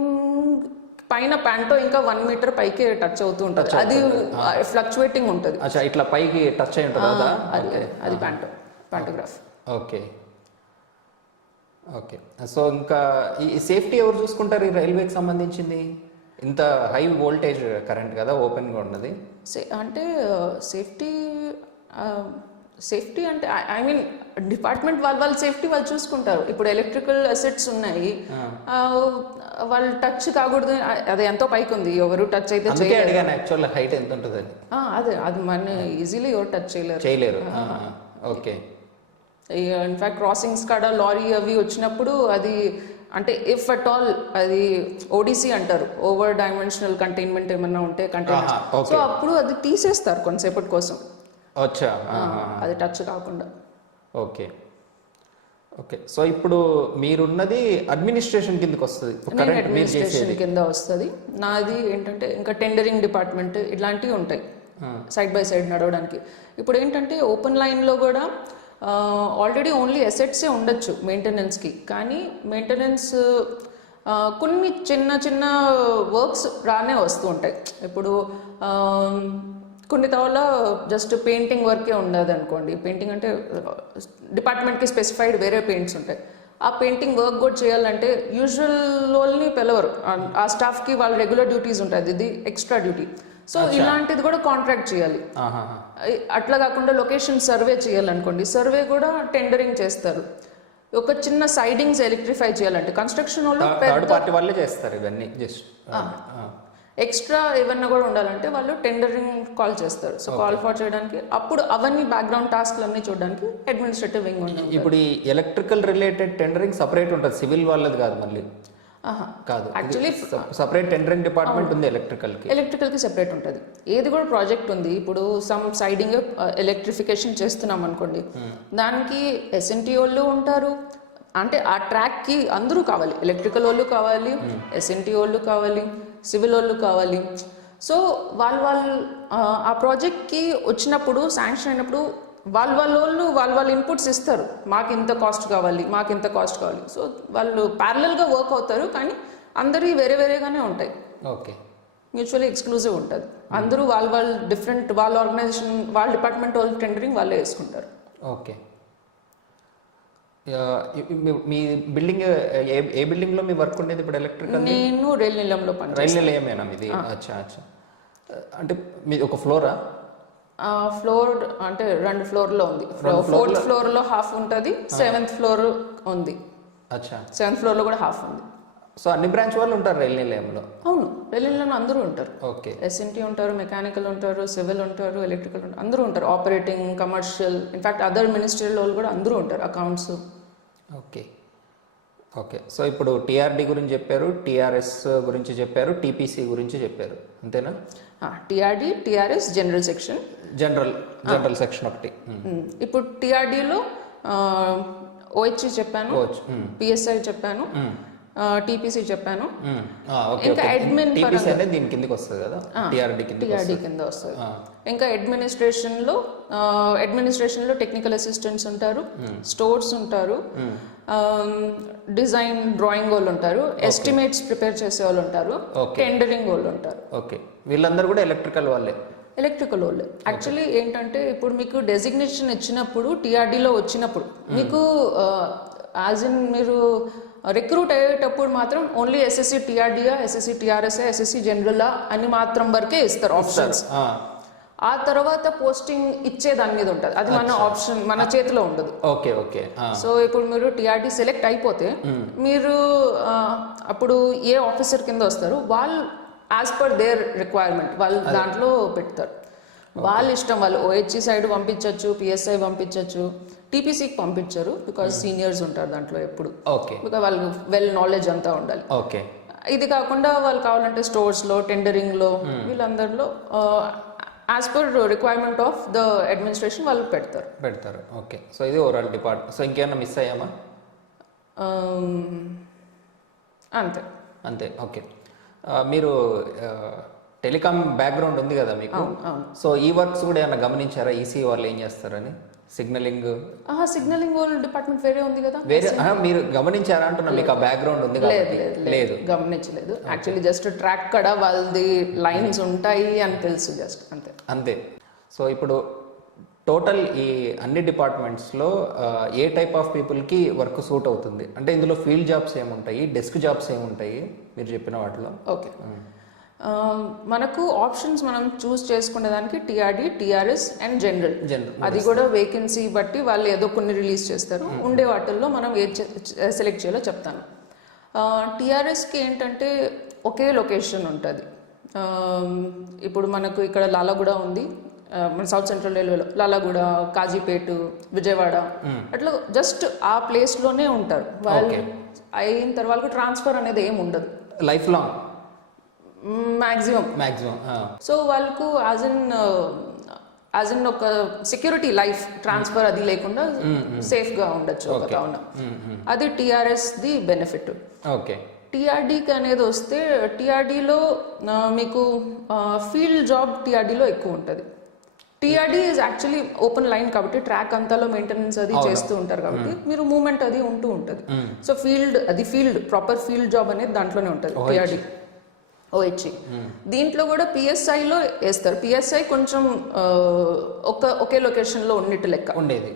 పైన ప్యాంటో ఇంకా 1 మీటర్ పైకి టచ్ అవుతూ ఉంటుంది, అది ఫ్లక్చువేటింగ్ ఉంటుంది. ఇట్లా పైకి టచ్ అయి ఉంటుంది, అది ప్యాంటోగ్రాఫ్. Okay okay. సో ఇంకా ఈ సేఫ్టీ ఎవరు చూసుకుంటారు ఈ రైల్వేకి సంబంధించింది? ఇంత హై వోల్టేజ్ కరెంట్ కదా, ఓపెన్గా ఉన్నది. అంటే సేఫ్టీ అంటే ఐ మీన్ డిపార్ట్మెంట్ వాళ్ళు సేఫ్టీ వాళ్ళు చూసుకుంటారు. ఇప్పుడు ఎలక్ట్రికల్ అసెట్స్ ఉన్నాయి, వాళ్ళు టచ్ కాకూడదు, అది ఎంతో పైకి ఉంది, ఎవరు టచ్ అయితే అడిగాను యాక్చువల్ హైట్ ఎంత ఉంటుంది అది. అది మన ఈజీలీ ఎవరు టచ్ చేయలేరు. ఓకే. ఇన్ఫాక్ట్ క్రాసింగ్స్ కాడ లారీ అవి వచ్చినప్పుడు అది అంటే ఇఫ్ అట్ ఆల్ అది ఓడిసి అంటారు, ఓవర్ డైమెన్షనల్ కంటైన్మెంట్ ఏమన్నా ఉంటే కంటైన్మెంట్, సో అప్పుడు అది తీసేస్తారు కొంతసేపటి కోసం, అది టచ్ కాకుండా. Okay okay. సో ఇప్పుడు మీరున్నది అడ్మినిస్ట్రేషన్ కిందకి వస్తుంది? అడ్మినిస్ట్రేషన్ కింద వస్తుంది. నాది ఏంటంటే ఇంకా టెండరింగ్ డిపార్ట్మెంట్ ఇట్లాంటివి ఉంటాయి సైడ్ బై సైడ్ నడవడానికి. ఇప్పుడు ఏంటంటే ఓపెన్ లైన్లో కూడా ఆల్రెడీ ఓన్లీ అసెట్సే ఉండొచ్చు మెయింటెనెన్స్కి, కానీ మెయింటెనెన్స్ కొన్ని చిన్న వర్క్స్ రానే వస్తూ ఉంటాయి. ఇప్పుడు కొన్ని తవల జస్ట్ పెయింటింగ్ వర్కే ఉండదు అనుకోండి, పెయింటింగ్ అంటే డిపార్ట్మెంట్కి స్పెసిఫైడ్ వేరే పెయింట్స్ ఉంటాయి, ఆ పెయింటింగ్ వర్క్ కూడా చేయాలంటే యూజువల్ వాళ్ళని పిలవరు, ఆ స్టాఫ్కి వాళ్ళ రెగ్యులర్ డ్యూటీస్ ఉంటుంది, ఇది ఎక్స్ట్రా డ్యూటీ. సో ఇలాంటిది కూడా కాంట్రాక్ట్ చేయాలి. అట్లా కాకుండా లొకేషన్ సర్వే చేయాలనుకోండి, సర్వే కూడా టెండరింగ్ చేస్తారు. ఒక చిన్న సైడింగ్స్ ఎలక్ట్రిఫై చేయాలంటే కన్స్ట్రక్షన్ వాళ్ళు థర్డ్ పార్టీ వాళ్ళే చేస్తారు ఇవన్నీ, జస్ట్ ఎక్స్ట్రా ఏమన్నా కూడా ఉండాలంటే వాళ్ళు టెండరింగ్ కాల్ చేస్తారు. సో కాల్ ఫర్ చేయడానికి అప్పుడు అవన్నీ బ్యాక్గ్రౌండ్ టాస్క్లు అన్నీ చూడడానికి అడ్మినిస్ట్రేటివ్ వింగ్ ఉంటుంది. ఇప్పుడు ఈ ఎలక్ట్రికల్ రిలేటెడ్ టెండరింగ్ సపరేట్ ఉంటుంది, సివిల్ వాళ్ళది కాదు మళ్ళీ? కాదు, యాక్చువల్లీ సపరేట్ టెండరింగ్ డిపార్ట్మెంట్ ఉంది ఎలక్ట్రికల్కి సెపరేట్ ఉంటుంది. ఏది కూడా ప్రాజెక్ట్ ఉంది, ఇప్పుడు సమ్ సైడింగ్ ఎలక్ట్రిఫికేషన్ చేస్తున్నాం అనుకోండి, దానికి ఎస్ఎన్టీ వాళ్ళు ఉంటారు, అంటే ఆ ట్రాక్కి అందరూ కావాలి, ఎలక్ట్రికల్ వాళ్ళు కావాలి, ఎస్ఎన్టీ వాళ్ళు కావాలి, సివిల్ వాళ్ళు కావాలి. సో వాళ్ళు ఆ ప్రాజెక్ట్కి వచ్చినప్పుడు శాంక్షన్ అయినప్పుడు వాళ్ళ ఇన్పుట్స్ ఇస్తారు, మాకు ఇంత కాస్ట్ కావాలి, మాకు ఇంత కాస్ట్ కావాలి. సో వాళ్ళు ప్యారలల్గా వర్క్ అవుతారు, కానీ అందరి వేరేగానే ఉంటాయి. ఓకే, మ్యూచువల్లీ ఎక్స్క్లూజివ్ ఉంటుంది. అందరూ వాళ్ళ డిఫరెంట్, వాళ్ళ ఆర్గనైజేషన్, వాళ్ళ డిపార్ట్మెంట్ వాళ్ళు టెండరింగ్ వాళ్ళే వేసుకుంటారు. ఓకే. మీ బిల్డింగ్ ఏ బిల్డింగ్లో మీ వర్క్ ఉండేది ఇప్పుడు ఎలక్ట్రికల్? నేను రైల్ నిలయంలో రైల్ నిలయమేనా మీది? అచ్చా. అంటే మీది ఒక ఫ్లోరా? ఫ్లోర్ అంటే 2 ఫ్లోర్లో ఉంది. 4th ఫ్లోర్లో హాఫ్ ఉంటుంది, 7th ఫ్లోర్ ఉంది. అచ్చా, 7th ఫ్లోర్లో కూడా హాఫ్ ఉంది. సో అన్ని బ్రాంచ్ వాళ్ళు ఉంటారు రైల్ నిలయంలో? అవును, రైల్ నిలయంలో అందరూ ఉంటారు. ఓకే, ఎస్ఎన్టీ ఉంటారు, మెకానికల్ ఉంటారు, సివిల్ ఉంటారు, ఎలక్ట్రికల్ ఉంటారు, అందరూ ఉంటారు. Operating, commercial, in fact other ministerial వాళ్ళు కూడా అందరూ ఉంటారు, అకౌంట్స్. Okay okay. సో ఇప్పుడు టీఆర్డీ గురించి చెప్పారు, టీఆర్ఎస్ గురించి చెప్పారు, టీపీసీ గురించి చెప్పారు, అంతేనా? TRD, TRS general section, general section ఒకటి. ఇప్పుడు టీఆర్డీలో ఓహెచ్ఈ చెప్పాను, పిఎస్ఐ చెప్పాను, టీపీసీ చెప్పాను, ఇంకా అడ్మిన్ దీని కిందకి వస్తుంది కదా, టీఆర్డీ కింద వస్తుంది. ఇంకా అడ్మినిస్ట్రేషన్లో టెక్నికల్ అసిస్టెంట్స్ ఉంటారు, స్టోర్స్ ఉంటారు, డిజైన్ డ్రాయింగ్ వాళ్ళు ఉంటారు, ఎస్టిమేట్స్ ప్రిపేర్ చేసే వాళ్ళు ఉంటారు, టెండరింగ్ వాళ్ళు ఉంటారు. ఓకే, వీళ్ళందరూ కూడా ఎలక్ట్రికల్ వాళ్ళే. యాక్చువల్లీ ఏంటంటే ఇప్పుడు మీకు డెసిగ్నేషన్ ఇచ్చినప్పుడు టీఆర్డీలో వచ్చినప్పుడు మీకు యాజ్ ఇన్ మీరు రిక్రూట్ అయ్యేటప్పుడు మాత్రం ఓన్లీ ఎస్ఎస్సి టీఆర్డీయా, ఎస్ఎస్సి టీఆర్ఎస్, ఎస్ఎస్సి జనరలా అని మాత్రం వరకే ఇస్తారు ఆప్షన్స్. ఆ తర్వాత పోస్టింగ్ ఇచ్చే దాని మీద ఉంటుంది, అది మన ఆప్షన్, మన చేతిలో ఉండదు. Okay okay. సో ఇప్పుడు మీరు టీఆర్డీ సెలెక్ట్ అయిపోతే మీరు అప్పుడు ఏ ఆఫీసర్ కింద వస్తారు, వాళ్ళు యాజ్ పర్ దేర్ రిక్వైర్మెంట్ వాళ్ళు దాంట్లో పెడతారు. వాళ్ళ ఇష్టం, వాళ్ళు ఓహెచ్సి సైడ్ పంపించవచ్చు, పిఎస్ఐ పంపించవచ్చు, టీపీసీకి పంపించరు బికాజ్ సీనియర్స్ ఉంటారు దాంట్లో ఎప్పుడు. ఓకే. బికాజ్ వాళ్ళకి వెల్ నాలెడ్జ్ అంతా ఉండాలి. ఓకే. ఇది కాకుండా వాళ్ళు కావాలంటే స్టోర్స్లో, టెండరింగ్లో, వీళ్ళందరిలో as per requirement of the administration వాళ్ళు పెడతారు. ఓకే. సో ఇది ఓవరాల్ డిపార్ట్మెంట్. సో ఇంకేమైనా మిస్ అయ్యామా? అంతే. ఓకే. మీరు టెలికామ్ బ్యాక్గ్రౌండ్ ఉంది కదా మీకు, సో ఈ వర్క్స్ కూడా ఏమైనా గమనించారా? ఈసీ వాళ్ళు ఏం చేస్తారని? సిగ్నలింగ్ వాళ్ళ డిపార్ట్మెంట్ వేరే ఉంది కదా, వేరే మీరు గమనించారా అంటున్నా? మీకు ఆ బ్యాక్గ్రౌండ్ ఉంది కాబట్టి. లేదు, గమనించలేదు. యాక్చువల్లీ జస్ట్ ట్రాక్ కడ వాళ్ళది లైన్స్ ఉంటాయి అని తెలుసు, జస్ట్ అంతే. సో ఇప్పుడు టోటల్ ఈ అన్ని డిపార్ట్మెంట్స్లో ఏ టైప్ ఆఫ్ పీపుల్కి వర్క్ సూట్ అవుతుంది? అంటే ఇందులో ఫీల్డ్ జాబ్స్ ఏముంటాయి, డెస్క్ జాబ్స్ ఏముంటాయి మీరు చెప్పిన వాటిలో? ఓకే. మనకు ఆప్షన్స్ మనం చూస్ చేసుకునే దానికి టీఆర్డీ, టీఆర్ఎస్ అండ్ జనరల్. అది కూడా వేకెన్సీ బట్టి వాళ్ళు ఏదో కొన్ని రిలీజ్ చేస్తారు. ఉండే వాటిల్లో మనం ఏది సెలెక్ట్ చేయాలో చెప్తాను. టీఆర్ఎస్కి ఏంటంటే ఒకే లొకేషన్ ఉంటుంది. ఇప్పుడు మనకు ఇక్కడ లాలగూడ ఉంది, మన సౌత్ సెంట్రల్ రైల్వేలో లాలగూడ, కాజీపేట, విజయవాడ, అట్లా జస్ట్ ఆ ప్లేస్లోనే ఉంటారు వాళ్ళు. అయిన తర్వాత ట్రాన్స్ఫర్ అనేది ఏమి ఉండదు, లైఫ్ లాంగ్ మ్యాక్సిమం. సో వాళ్ళకు యాజ్ ఇన్ ఒక సెక్యూరిటీ, లైఫ్ ట్రాన్స్ఫర్ అది లేకుండా సేఫ్గా ఉండొచ్చు ఒక కావున. అది టీఆర్ఎస్ ది బెనిఫిట్. ఓకే. టీఆర్డీకి అనేది వస్తే టీఆర్డీలో మీకు ఫీల్డ్ జాబ్ టీఆర్డీలో ఎక్కువ ఉంటుంది. TRD is actually open line కాబట్టి ట్రాక్ అంతాలో మెయింటెనెన్స్ అది చేస్తూ ఉంటారు కాబట్టి మీరు మూమెంట్ అది ఉంటూ ఉంటుంది. So field proper field job అనేది దాంట్లోనే ఉంటుంది టీఆర్డీ, ఓహెచ్సి. దీంట్లో కూడా పిఎస్ఐలో వేస్తారు. పిఎస్ఐ కొంచెం ఒకే లొకేషన్లో ఉన్నట్టు లెక్క ఉండేది,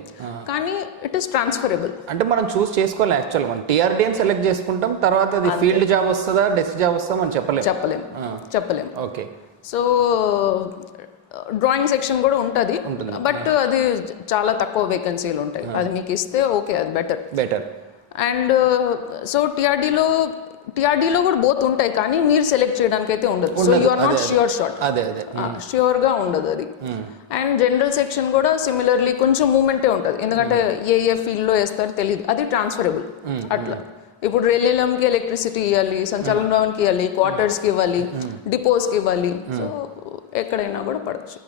కానీ ఇట్ ఈస్ ట్రాన్స్ఫరబుల్. అంటే మనం చూస్ చేసుకోవాలి యాక్చువల్. మనం టీఆర్డీ అని సెలెక్ట్ చేసుకుంటాం, తర్వాత అది ఫీల్డ్ జాబ్ వస్తుందా డెస్క్ జాబ్ వస్తుందా అని చెప్పలేం. ఓకే. సో డ్రాయింగ్ సెక్షన్ కూడా ఉంటుంది, బట్ అది చాలా తక్కువ వేకెన్సీలు ఉంటాయి. అది మీకు ఇస్తే ఓకే, అది బెటర్. అండ్ సో టీఆర్డీలో కూడా బోత్ ఉంటాయి, కానీ మీరు సెలెక్ట్ చేయడానికి అయితే ఉండదు. సో యు ఆర్ నాట్ ష్యూర్గా ఉండదు అది. అండ్ జనరల్ సెక్షన్ కూడా సిమిలర్లీ కొంచెం మూమెంటే ఉంటుంది, ఎందుకంటే ఏ ఫీల్డ్లో వేస్తారో తెలియదు, అది ట్రాన్స్ఫరబుల్. అట్లా ఇప్పుడు రైల్వేలంకి ఎలక్ట్రిసిటీ ఇవ్వాలి, సంచాలనానికి ఇవ్వాలి, క్వార్టర్స్కి ఇవ్వాలి, డిపోస్కి ఇవ్వాలి. సో ఎక్కడైనా కూడా పడవచ్చు.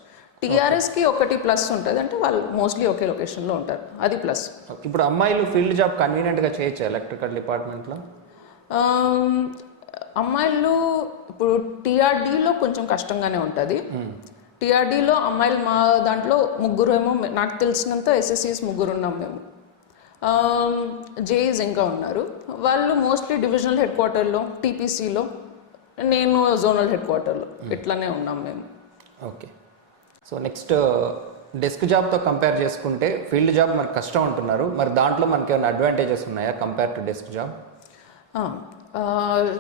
టీఆర్ఎస్కి ఒకటి ప్లస్ ఉంటుంది, అంటే వాళ్ళు మోస్ట్లీ ఒకే లొకేషన్లో ఉంటారు, అది ప్లస్. ఇప్పుడు అమ్మాయిలు ఫీల్డ్ జాబ్ కన్వీనియంట్గా చేయొచ్చు ఎలక్ట్రికల్ డిపార్ట్మెంట్లో? అమ్మాయిలు ఇప్పుడు టీఆర్డీలో కొంచెం కష్టంగానే ఉంటుంది. టీఆర్డీలో అమ్మాయిలు మా దాంట్లో ముగ్గురు ఏమో, నాకు తెలిసినంత ఎస్ఎస్సీస్ ముగ్గురు ఉన్నాం మేము. జేఈస్ ఇంకా ఉన్నారు. వాళ్ళు మోస్ట్లీ డివిజనల్ హెడ్ క్వార్టర్లో, టీపీసీలో, నేను జోనల్ హెడ్ క్వార్టర్లో, ఇట్లానే ఉన్నాం మేము. ఓకే. సో నెక్స్ట్ డెస్క్ జాబ్తో కంపేర్ చేసుకుంటే ఫీల్డ్ జాబ్ మనకు కష్టం అంటున్నారు, మరి దాంట్లో మనకి ఏమైనా అడ్వాంటేజెస్ ఉన్నాయా కంపేర్ టు డెస్క్ జాబ్?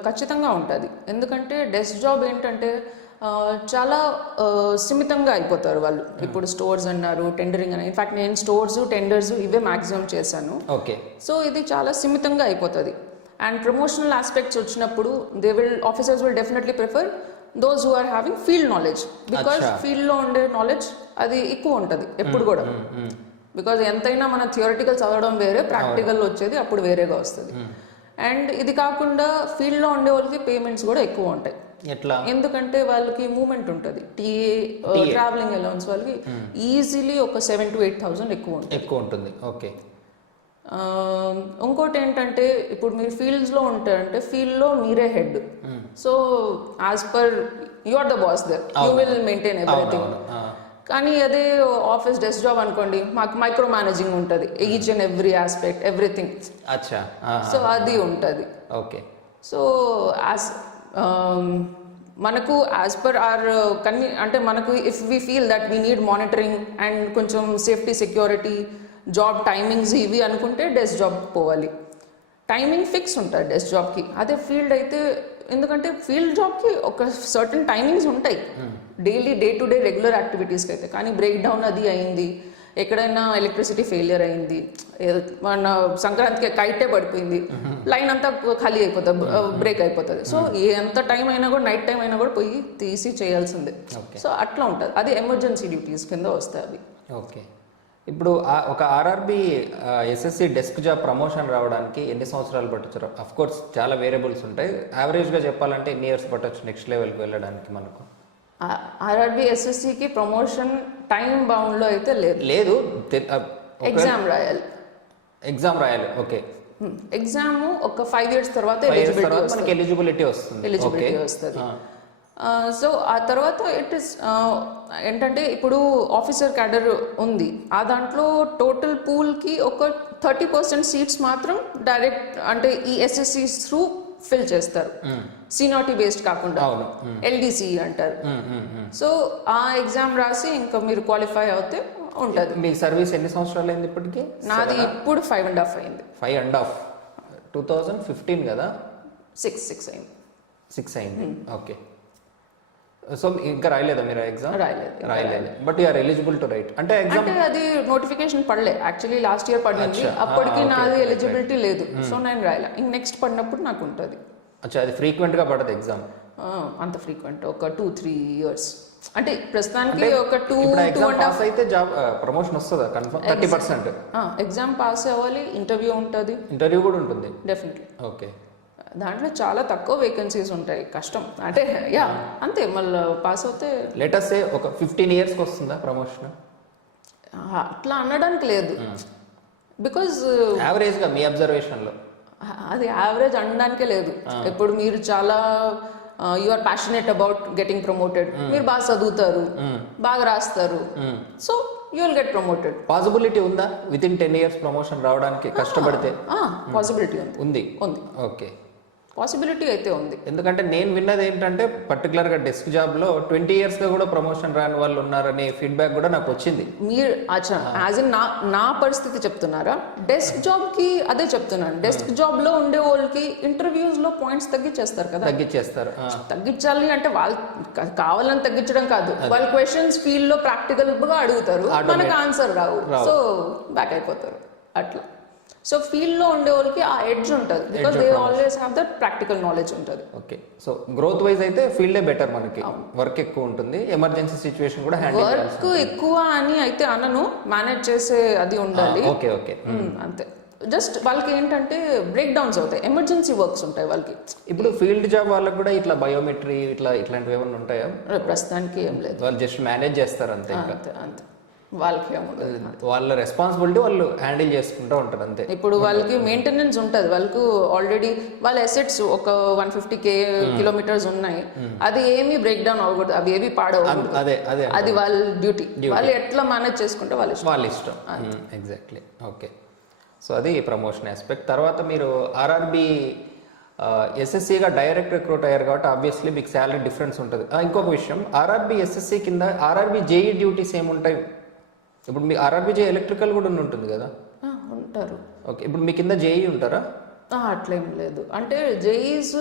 ఖచ్చితంగా ఉంటుంది. ఎందుకంటే డెస్క్ జాబ్ ఏంటంటే చాలా సిమితంగా అయిపోతారు వాళ్ళు. ఇప్పుడు స్టోర్స్ అన్నారు, టెండరింగ్ అని. ఇన్ఫాక్ట్ నేను స్టోర్స్, టెండర్స్ ఇవే మ్యాక్సిమం చేశాను. ఓకే. సో ఇది చాలా సిమితంగా అయిపోతుంది. అండ్ ప్రమోషనల్ ఆస్పెక్ట్స్ వచ్చినప్పుడు officers will definitely prefer those who are having field knowledge, because ఫీల్డ్లో ఉండే నాలెడ్జ్ అది ఎక్కువ ఉంటుంది ఎప్పుడు కూడా. బికాజ్ ఎంతైనా మన థియరిటికల్ చదవడం వేరే, ప్రాక్టికల్ వచ్చేది అప్పుడు వేరేగా వస్తుంది. అండ్ ఇది కాకుండా ఫీల్డ్లో ఉండే వాళ్ళకి పేమెంట్స్ కూడా ఎక్కువ ఉంటాయి. ఎందుకంటే వాళ్ళకి మూమెంట్ ఉంటుంది. ట్రావెలింగ్ అలౌన్స్ వాళ్ళకి ఈజీలీ ఒక 7,000 to 8,000 ఎక్కువ ఉంటుంది. ఓకే. ఇంకోటి ఏంటంటే ఇప్పుడు మీరు ఫీల్డ్స్లో ఉంటారంటే ఫీల్డ్లో మీరే head. So as per you are the boss there, you will maintain everything. కానీ అదే ఆఫీస్ డెస్క్ జాబ్ అనుకోండి, మాకు మైక్రో మేనేజింగ్ ఉంటుంది, each and every aspect, everything. So అది ఉంటుంది. ఓకే. సో మనకు యాజ్ పర్ ఆర్ అంటే మనకు if we feel that we need monitoring and కొంచెం సేఫ్టీ, సెక్యూరిటీ, జాబ్ టైమింగ్స్ ఇవి అనుకుంటే డెస్క్ జాబ్ పోవాలి. టైమింగ్ ఫిక్స్ ఉంటుంది డెస్క్ జాబ్కి. అదే ఫీల్డ్ అయితే ఎందుకంటే ఫీల్డ్ జాబ్కి ఒక సర్టన్ టైమింగ్స్ ఉంటాయి daily day to day regular యాక్టివిటీస్కి అయితే. కానీ బ్రేక్ డౌన్ అది అయింది, ఎక్కడైనా ఎలక్ట్రిసిటీ ఫెయిలియర్ అయింది, మన సంక్రాంతికి కైటే పడిపోయింది, లైన్ అంతా ఖాళీ అయిపోతుంది, బ్రేక్ అయిపోతుంది. సో ఎంత టైం అయినా కూడా నైట్ టైం అయినా కూడా పోయి తీసి చేయాల్సిందే. సో అట్లా ఉంటుంది, అది ఎమర్జెన్సీ డ్యూటీస్ కింద వస్తాయి అవి. ఓకే. ఇప్పుడు ఒక RRB SSC desk job promotion రావడానికి ఎన్ని సంవత్సరాలు పట్టచ్చు? అఫ్ కోర్స్ చాలా వేరియబుల్స్ ఉంటాయి. యావరేజ్గా చెప్పాలంటే ఎన్ని ఇయర్స్ పట్టచ్చు నెక్స్ట్ లెవెల్కి వెళ్ళడానికి మనకు? ఆర్ఆర్బి ఎస్ఎస్సికి ప్రమోషన్ టైం బౌండ్లో అయితే లేదు. ఎగ్జామ్ రాయాలి. ఎగ్జామ్ రాయాలి. ఓకే. ఎగ్జామ్ ఒక 5 years తర్వాత ఎలిజిబిలిటీ వస్తుంది. సో ఆ తర్వాత ఇట్ ఇస్ ఏంటంటే ఇప్పుడు ఆఫీసర్ క్యాడర్ ఉంది, ఆ దాంట్లో టోటల్ పూల్కి ఒక 30% సీట్స్ మాత్రం డైరెక్ట్ అంటే ఈ ఎస్ఎస్సి త్రూ ఫిల్ చేస్తారు, సీనియారిటీ బేస్డ్ కాకుండా ఎల్డిసి అంటారు. సో ఆ ఎగ్జామ్ రాసి ఇంకా మీరు క్వాలిఫై అవుతే ఉంటుంది. మీ సర్వీస్ ఎన్ని సంవత్సరాలు అయింది ఇప్పటికి? నాది ఇప్పుడు 5.5 అయింది. 5.5 2015 కదా? 6 అయింది. 6 అయింది. ఓకే. సో ఇంకా రాయలేదా మీరు ఎగ్జామ్? రాయలేదు. But you are eligible to write. అంటే ఎగ్జామ్ అంటే అది నోటిఫికేషన్ పడలే, యాక్చువల్లీ లాస్ట్ ఇయర్ పడింది, అప్పటికి నాది ఎలిజిబిలిటీ లేదు. సో నేను రాయలే. ఇంక నెక్స్ట్ పడినప్పుడు నాకు ఉంటుంది. అచ్చా, అది ఫ్రీక్వెంట్ గా పడదు ఎగ్జామ్? అంత ఫ్రీక్వెంట్ ఒక 2-3 years. అంటే ప్రస్తుతానికి ఒక 2.5 పాస్ అయితే జాబ్ ప్రమోషన్ వస్తుందా కన్ఫర్మ్? 30%. ఎగ్జామ్ పాస్ అవ్వాలి, ఇంటర్వ్యూ ఉంటుంది. ఇంటర్వ్యూ కూడా ఉంటుంది డెఫినెట్లీ. ఓకే. దాంట్లో చాలా తక్కువ వేకెన్సీస్ ఉంటాయి, కష్టం. అంటే యా అంతే, మళ్ళీ పాస్ అవుతే లేటెస్ట్ ఒక 15 years వస్తుందా ప్రమోషన్? అట్లా అనడానికి లేదు, బికాజ్ యావరేజ్ గా మీ అబ్జర్వేషన్ లో అది యావరేజ్ అనడానికే లేదు. ఇప్పుడు మీరు చాలా you are passionate about getting promoted, మీరు బాగా చదువుతారు, బాగా రాస్తారు, so you will get promoted. Possibility ఉందా విత్ ఇన్ 10 years ప్రమోషన్ రావడానికి కష్టపడితే? పాసిబిలిటీ ఉంది. ఓకే, పాసిబిలిటీ అయితే ఉంది. ఎందుకంటే నేను విన్నది ఏంటంటే పర్టికులర్గా డెస్క్ జాబ్లో 20 years గా కూడా ప్రమోషన్ రాని వాళ్ళు ఉన్నారనే ఫీడ్బ్యాక్ కూడా నాకు వచ్చింది. మీరు యాజ్ ఇన్ నా పరిస్థితి చెప్తున్నారా? డెస్క్ జాబ్కి అదే చెప్తున్నాను. డెస్క్ జాబ్లో ఉండే వాళ్ళకి ఇంటర్వ్యూస్లో పాయింట్స్ తగ్గించేస్తారు కదా. తగ్గించాలి అంటే వాళ్ళు కావాలని తగ్గించడం కాదు, వాళ్ళ క్వశ్చన్స్ ఫీల్డ్లో ప్రాక్టికల్గా అడుగుతారు, మనకు ఆన్సర్ రావు, సో బ్యాక్ అయిపోతారు అట్లా. సో ఫీల్డ్లో ఉండే వాళ్ళకి ఆ ఎడ్జ్ ఉంటుంది, because they always have that practical knowledge ఉంటుంది. ఓకే. సో గ్రోత్ వైజ్ అయితే ఫీల్డే బెటర్, మనకి వర్క్ ఎక్కువ ఉంటుంది, ఎమర్జెన్సీ సిచ్యువేషన్ కూడా హ్యాండిల్ చేయాలి. వర్క్ ఎక్కువ అని అయితే అనను, మేనేజ్ చేసే అది ఉండాలి. ఓకే ఓకే, అంతే. జస్ట్ వాళ్ళకి ఏంటంటే బ్రేక్ డౌన్స్ అవుతాయి, ఎమర్జెన్సీ వర్క్స్ ఉంటాయి వాళ్ళకి. ఇప్పుడు ఫీల్డ్ జాబ్ వాళ్ళకి కూడా ఇట్లా బయోమెట్రీ ఇట్లాంటివి ఏమైనా ఉంటాయా? ప్రస్తుతానికి ఏం లేదు, వాళ్ళు జస్ట్ మేనేజ్ చేస్తారు అంతే. అంతే, వాళ్ళకి వాళ్ళ రెస్పాన్సిబిలిటీ వాళ్ళు హ్యాండిల్ చేసుకుంటూ ఉంటారు అంతే. ఇప్పుడు వాళ్ళకి మెయింటెనెన్స్ ఉంటుంది, వాళ్ళకు ఆల్రెడీ వాళ్ళ అసెట్స్ ఒక 150 kilometers ఉన్నాయి, అది ఏమీ బ్రేక్ డౌన్ అవ్వకూడదు, అవి ఏవి పాడవకూడదు. అది వాళ్ళ డ్యూటీ, వాళ్ళు ఎట్లా మేనేజ్ చేసుకుంటే వాళ్ళ ఇష్టం. ఎగ్జాక్ట్లీ. ఓకే. సో అది ప్రమోషన్ ఆస్పెక్ట్. తర్వాత మీరు ఆర్ఆర్బి ఎస్ఎస్సిగా డైరెక్ట్ రిక్రూట్ అయ్యారు కాబట్టి ఆబ్వియస్లీ మీకు శాలరీ డిఫరెన్స్ ఉంటుంది. ఇంకొక విషయం, ఆర్ఆర్బి ఎస్ఎస్సి కింద ఆర్ఆర్బి జేఈ డ్యూటీస్ ఏముంటాయి? ఇప్పుడు మీ ఆర్ఆర్బి జే ఎలక్ట్రికల్ కూడా ఉంటుంది కదా? ఉంటారు. ఓకే. ఇప్పుడు మీ కింద జేఈ ఉంటారా? అట్లేం లేదు. అంటే జేఈస్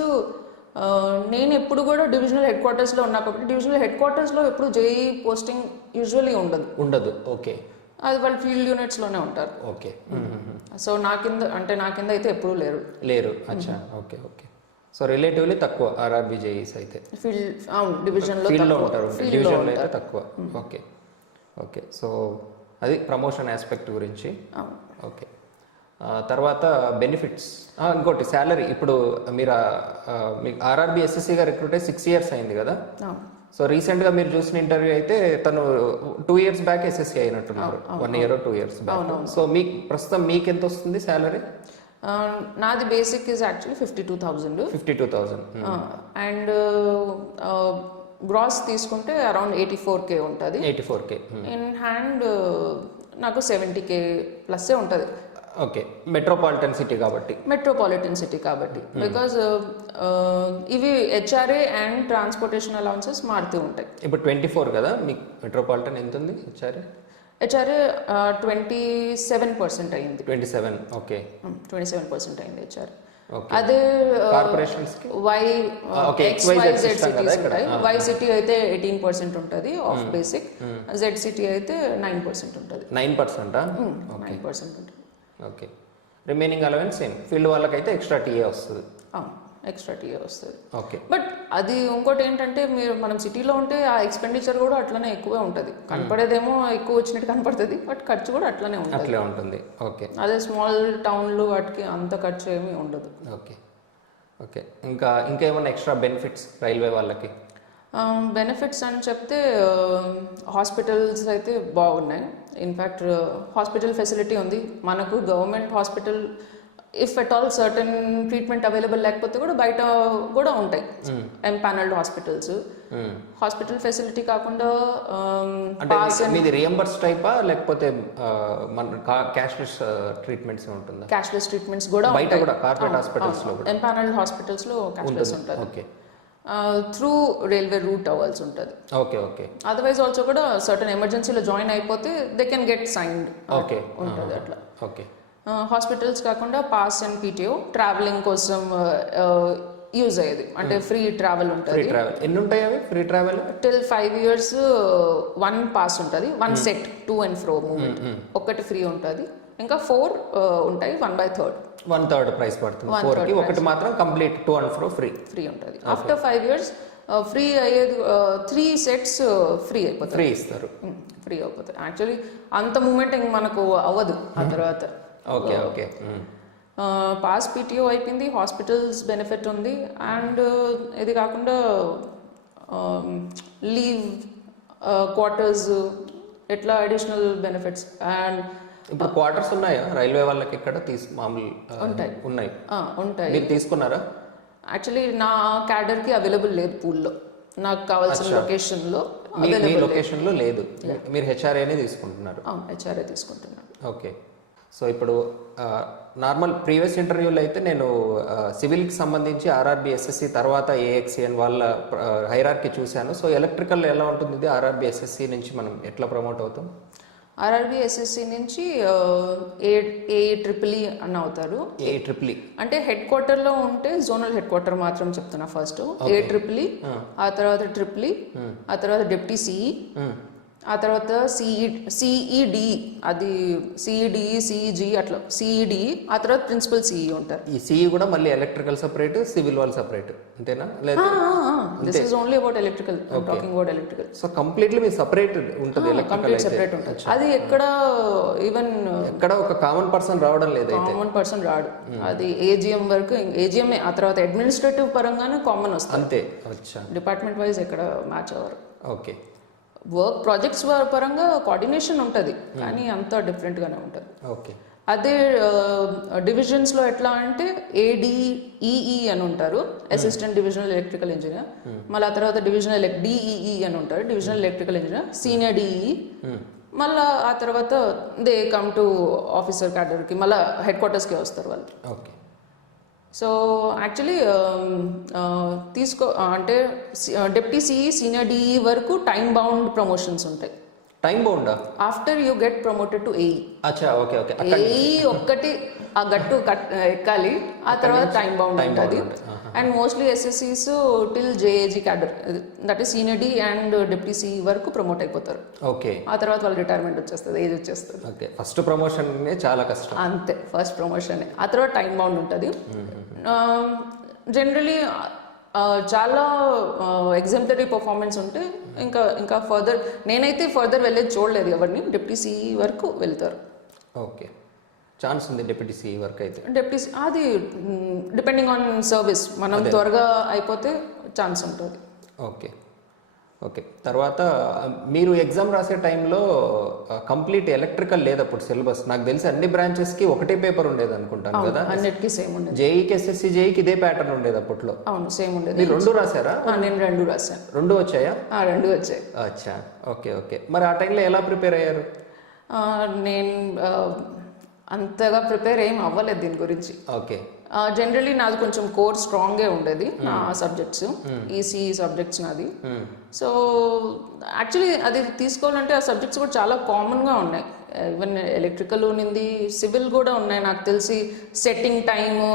నేను ఎప్పుడు కూడా డివిజనల్ హెడ్ క్వార్టర్స్లో ఉన్నా కాబట్టి డివిజనల్ హెడ్ క్వార్టర్స్లో ఎప్పుడు జేఈ పోస్టింగ్ యూజువల్లీ ఉండదు. ఓకే. అది వాళ్ళు ఫీల్డ్ యూనిట్స్లోనే ఉంటారు. ఓకే. సో నా కింద అయితే ఎప్పుడూ లేరు. అచ్చా. Okay okay. సో రిలేటివ్లీ తక్కువ ఆర్ఆర్బి జేఈస్ అయితే ఫీల్డ్లో ఉంటారు, డివిజన్లో అయితే తక్కువ. Okay okay. సో అది ప్రమోషన్ ఆస్పెక్ట్ గురించి. ఓకే. తర్వాత బెనిఫిట్స్, ఇంకోటి శాలరీ. ఇప్పుడు మీరు మీకు ఆర్ఆర్బి ఎస్ఎస్సిగా రిక్రూట్ అయ్యి 6 years అయింది కదా? సో రీసెంట్గా మీరు చూసిన ఇంటర్వ్యూ అయితే తను 2 years బ్యాక్ ఎస్ఎస్సి అయినట్టున్నారు, 1 year or 2 years back. So మీకు ప్రస్తుతం మీకు ఎంత వస్తుంది శాలరీ? నాది basic is actually 52,000. And gross తీసుకుంటే అరౌండ్ 84K ఉంటుంది. 84K. ఇన్ హ్యాండ్ నాకు 70K ప్లస్సే ఉంటుంది. ఓకే. మెట్రోపాలిటన్ సిటీ కాబట్టి బికాజ్ ఇవి హెచ్ఆర్ఏ అండ్ ట్రాన్స్పోర్టేషన్ అలవెన్సెస్ మారుతూ ఉంటాయి. ఇప్పుడు 24 కదా మీకు? మెట్రోపాలిటన్ ఎంత ఉంది హెచ్ఆర్ఏ? హెచ్ఆర్ఏ 27% అయింది. 27. ఓకే 27% అయింది హెచ్ఆర్. ఓకే. అదే కార్పొరేషన్స్ కి XYZ సిటీస్ ఉంటాయి. వై సిటీ అయితే 18% ఉంటుంది ఆఫ్ బేసిక్, జెడ్ సిటీ అయితే 9% ఉంటుంది. 9%? 9% ఉంటుంది. Okay. Remaining allowance same. Field వాళ్ళకైతే ఎక్స్ట్రా టీఏ వస్తుంది. ఎక్స్ట్రా టీఏ వస్తుంది. ఓకే. బట్ అది ఇంకోటి ఏంటంటే మనం సిటీలో ఉంటే ఆ ఎక్స్పెండిచర్ కూడా అట్లనే ఎక్కువే ఉంటుంది. కనపడేదేమో ఎక్కువ వచ్చినట్టు కనపడుతుంది, బట్ ఖర్చు కూడా అట్లనే ఉంటుంది. ఓకే. అదే స్మాల్ టౌన్లు వాటికి అంత ఖర్చు ఏమీ ఉండదు. ఓకే. ఓకే. ఇంకేమన్నా ఎక్స్ట్రా బెనిఫిట్స్ రైల్వే వాళ్ళకి? బెనిఫిట్స్ అని చెప్తే హాస్పిటల్స్ అయితే బాగున్నాయి. ఇన్ఫ్యాక్ట్ హాస్పిటల్ ఫెసిలిటీ ఉంది మనకు. Government hospital if at all certain treatment available లేకపోతే కూడా బయట కూడా ఉంటాయి ఎంపానల్డ్ హాస్పిటల్స్. హాస్పిటల్ ఫెసిలిటీ కాకుండా మీది రియంబర్స్ టైపా లేకపోతే క్యాష్లెస్ ట్రీట్మెంట్స్ ఉంటుందా? క్యాష్లెస్ ట్రీట్మెంట్స్ కూడా బయట కూడా కార్పొరేట్ హాస్పిటల్స్ లో ఎంపానల్డ్ హాస్పిటల్స్ లో క్యాష్లెస్ ఉంటుంది. ఓకే. త్రూ రైల్వే రూట్ అవ్వాల్సి ఉంటుంది. ఓకే. ఓకే. అదర్వైజ్ ఆల్సో కూడా సర్టన్ ఎమర్జెన్సీలో జాయిన్ అయిపోతే they can get signed. Okay. ఉంటుంది అట్లా. ఓకే. హాస్పిటల్స్ కాకుండా పాస్ అండ్ పీటీఓ ట్రావెలింగ్ కోసం యూజ్ అయ్యేది, అంటే ఫ్రీ ట్రావెల్ ఉంటుంది. ఎన్ని ఉంటాయి అవి free travel? Till 5 years 1 pass ఉంటుంది, 1 set to and fro movement ఒకటి ఫ్రీ ఉంటుంది. ఇంకా 4 ఉంటాయి, 1/3. 1/3 ప్రైస్ పడుతుంది 4 కి. ఒకటి మాత్రం complete to and fro free ఉంటుంది. ఆఫ్టర్ 5 years ఫ్రీ అయ్యేది 3 sets ఫ్రీ అయిపోతుంది. ఫ్రీ ఇస్తారు. ఫ్రీ అయిపోతుంది. యాక్చువల్లీ అంత మూమెంట్ ఇంక మనకు అవ్వదు ఆ తర్వాత. ఓకే. ఓకే. పాస్ పీటీఓ అయిపోయింది, హాస్పిటల్స్ బెనిఫిట్ ఉంది, అండ్ ఇది కాకుండా లీవ్, క్వార్టర్స్ ఇట్లా అడిషనల్ బెనిఫిట్స్. అండ్ ఇప్పుడు క్వార్టర్స్ ఉన్నాయా రైల్వే వాళ్ళకి? ఇక్కడ మామూలు ఉన్నాయి. మీరు తీసుకున్నారా? యాక్చువల్లీ నా క్యాడర్కి అవైలబుల్ లేదు పూల్లో. నాకు కావాల్సిన లొకేషన్లో లొకేషన్లో లేదు. మీరు హెచ్ఆర్ఏనే తీసుకుంటున్నారు? హెచ్ఆర్ఏ తీసుకుంటున్నాను. ఓకే. సో ఇప్పుడు నార్మల్ ప్రీవియస్ ఇంటర్వ్యూలో అయితే నేను సివిల్కి సంబంధించి ఆర్ఆర్బి ఎస్ఎస్సి తర్వాత ఏఎక్సిఎన్ వాళ్ళ హైరార్కీ చూశాను. సో ఎలక్ట్రికల్ ఎలా ఉంటుంది ఇది? ఆర్ఆర్బి ఎస్ఎస్సి నుంచి మనం ఎట్లా ప్రమోట్ అవుతాం? ఆర్ఆర్బి ఎస్ఎస్సి నుంచి AEEE అని అవుతారు. AEEE అంటే హెడ్ క్వార్టర్లో ఉంటే జోనల్ హెడ్ క్వార్టర్ మాత్రం చెప్తున్నా. ఫస్ట్ AEEE, ఆ తర్వాత ట్రిపుల్, ఆ తర్వాత డిప్టీ సిఈ, ఆ తర్వాత సిఈడి, అది సిఈడి సిఈజీ అట్లా సిఈడి, ఆ తర్వాత ప్రిన్సిపల్ సిఈ ఉంటారు. ఈ సిఈ కూడా మళ్ళీ ఎలక్ట్రికల్ సెపరేట్, సివిల్ వాళ్ళు సెపరేట్ అంతేనా? లేదా this is only about electrical, talking about electrical. So completely me separate ఉంటుంది ఎలక్ట్రికల్ అయితే? సెపరేట్ ఉంటుంది. అది ఎక్కడ ఈవెన్ ఎక్కడ ఒక కామన్ పర్సన్ రావడం లేదు. కామన్ పర్సన్ రాడు. అది ఏజిఎం వరకు, ఏజిఎం ఆ తర్వాత అడ్మినిస్ట్రేటివ్ పరంగానే కామన్ వస్తుంది అంతే. అచ్చా. డిపార్ట్మెంట్ వైజ్ ఎక్కడ మ్యాచ్ అవ్వరు. ఓకే. వర్క్ ప్రాజెక్ట్స్ పరంగా కోఆర్డినేషన్ ఉంటుంది, కానీ అంతా డిఫరెంట్గానే ఉంటుంది. ఓకే. అదే డివిజన్స్లో ఎట్లా అంటే ADEE అని ఉంటారు, అసిస్టెంట్ డివిజనల్ ఎలక్ట్రికల్ ఇంజనీర్. మళ్ళీ ఆ తర్వాత డివిజనల్ DEE అని ఉంటారు, divisional electrical engineer. Senior DEE. మళ్ళీ ఆ తర్వాత దే కమ్ టు ఆఫీసర్ క్యాడర్కి, మళ్ళీ హెడ్ క్వార్టర్స్కి వస్తారు వాళ్ళు. ఓకే. సో యాక్చువల్లీ అంటే డిప్టీ సిఈ, సీనియర్ డిఈ వరకు టైం బౌండ్ ప్రమోషన్స్ ఉంటాయి. టైం బౌండా? After you get promoted to AE. అచ్చా. ఓకే. ఓకే. AE ఒక్కటి ఆ గట్టు ఎక్కాలి, ఆ తర్వాత టైం బౌండ్ ఉంటుంది. And mostly SSEs till JAG cadre, that is senior D and deputy CE వరకు ప్రమోట్ అయిపోతారు. ఓకే. ఆ తర్వాత వాళ్ళు రిటైర్మెంట్ వచ్చేస్తుంది, ఏజ్ వచ్చేస్తుంది. ఓకే. ఫస్ట్ ప్రమోషన్ చాలా కష్టం. అంతే, ఫస్ట్ ప్రమోషన్. ఆ తర్వాత టైం బౌండ్ ఉంటుంది. జనరలీ చాలా ఎగ్జాంపులరీ పర్ఫార్మెన్స్ ఉంటే ఇంకా ఫర్దర్, నేనైతే ఫర్దర్ వెళ్ళేది చూడలేదు ఎవరిని. డిప్టీ సిఈ వరకు వెళ్తారు. ఓకే. ఛాన్స్ ఉంది డిప్యూటీ సిఈ వర్క్ అయితే? డిప్యూటీ అది డిపెండింగ్ ఆన్ సర్వీస్, మనం త్వరగా అయిపోతే ఛాన్స్ ఉంటుంది. ఓకే. ఓకే. తర్వాత మీరు ఎగ్జామ్ రాసే టైంలో కంప్లీట్ ఎలక్ట్రికల్ లేదు అప్పుడు సిలబస్. నాకు తెలిసి అన్ని బ్రాంచెస్కి ఒకటే పేపర్ ఉండేది అనుకుంటాను కదా? అన్నిటికీ సేమ్ ఉండేది. జేఈకి, SSC, జేఈకి ఇదే ప్యాటర్న్ ఉండేది అప్పట్లో? అవును, సేమ్ ఉండేది. మీరు 2 రాశారా? నేను 2 రాశాను. 2 వచ్చాయా? 2 వచ్చాయి. అచ్చా. ఓకే. ఓకే. మరి ఆ టైంలో ఎలా ప్రిపేర్ అయ్యారు? నేను అంతగా ప్రిపేర్ ఏం అవ్వలేదు దీని గురించి. ఓకే. జనరలీ నాది కొంచెం కోర్ స్ట్రాంగే ఉండేది నా సబ్జెక్ట్స్, ఈసీ సబ్జెక్ట్స్ నాది. సో యాక్చువల్లీ అది తీసుకోవాలంటే ఆ సబ్జెక్ట్స్ కూడా చాలా కామన్గా ఉన్నాయి. ఈవెన్ ఎలక్ట్రికల్ ఉన్నింది, సివిల్ కూడా ఉన్నాయి నాకు తెలిసి. సెట్టింగ్ టైము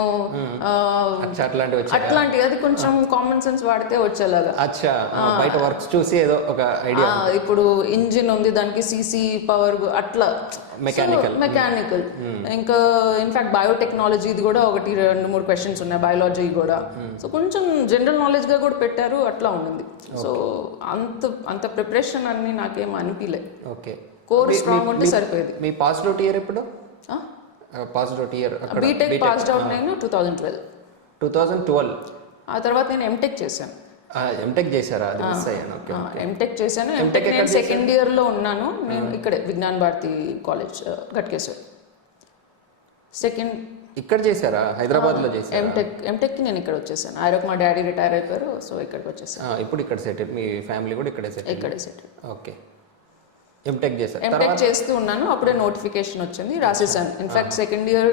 అట్లాంటివి అది కొంచెం కామన్ సెన్స్ వాడితే వచ్చేలాగా. బయట వర్క్స్ చూసి ఏదో ఒక ఐడియా. ఇప్పుడు ఇంజిన్ ఉంది, దానికి సీసీ పవర్ అట్లా మెకానికల్. ఇంకా ఇన్ఫాక్ట్ బయోటెక్నాలజీ ఇది కూడా 1-2-3 క్వశ్చన్స్ ఉన్నాయి, బయాలజీ కూడా. సో కొంచెం జనరల్ నాలెడ్జ్ గా కూడా పెట్టారు, అట్లా ఉంది. సో అంత ప్రిపరేషన్ అన్ని నాకేం అనిపించలే. ఓకే. కోర్ స్ట్రాంగ్ ఉంటే సరిపోయేది. మీ పాస్డ్ అవుట్ ఇయర్ ఎప్పుడు? Passed out year BTech passed out నేను 2012. ఆ తర్వాత నేను ఎంటెక్ చేశాను. ఎంటెక్ చేశారా? అది మిస్ అయ్యాను. ఓకే. ఎంటెక్ చేశాను. ఎంటెక్ నేను సెకండ్ ఇయర్ లో ఉన్నాను. నేను ఇక్కడే విజ్ఞాన్ భారతి కాలేజ్ గట్కేశ్వర్. సెకండ్ ఇక్కడ చేశారా? హైదరాబాద్ లో చేశారా? ఎంటెక్ కి నేను ఇక్కడ వచ్చేసాను. ఆయనకు మా డాడీ రిటైర్ అయిపోయారు, సో ఇక్కడికి వచ్చేసాను. ఇప్పుడు ఇక్కడ సెటిల్, మీ ఫ్యామిలీ కూడా ఇక్కడే సెటిల్. ఓకే. ఎంటెక్ చేశారు. ఎంటెక్ చేస్తూ ఉన్నాను, అప్పుడే నోటిఫికేషన్ వచ్చింది, రాసేసాను. In fact second year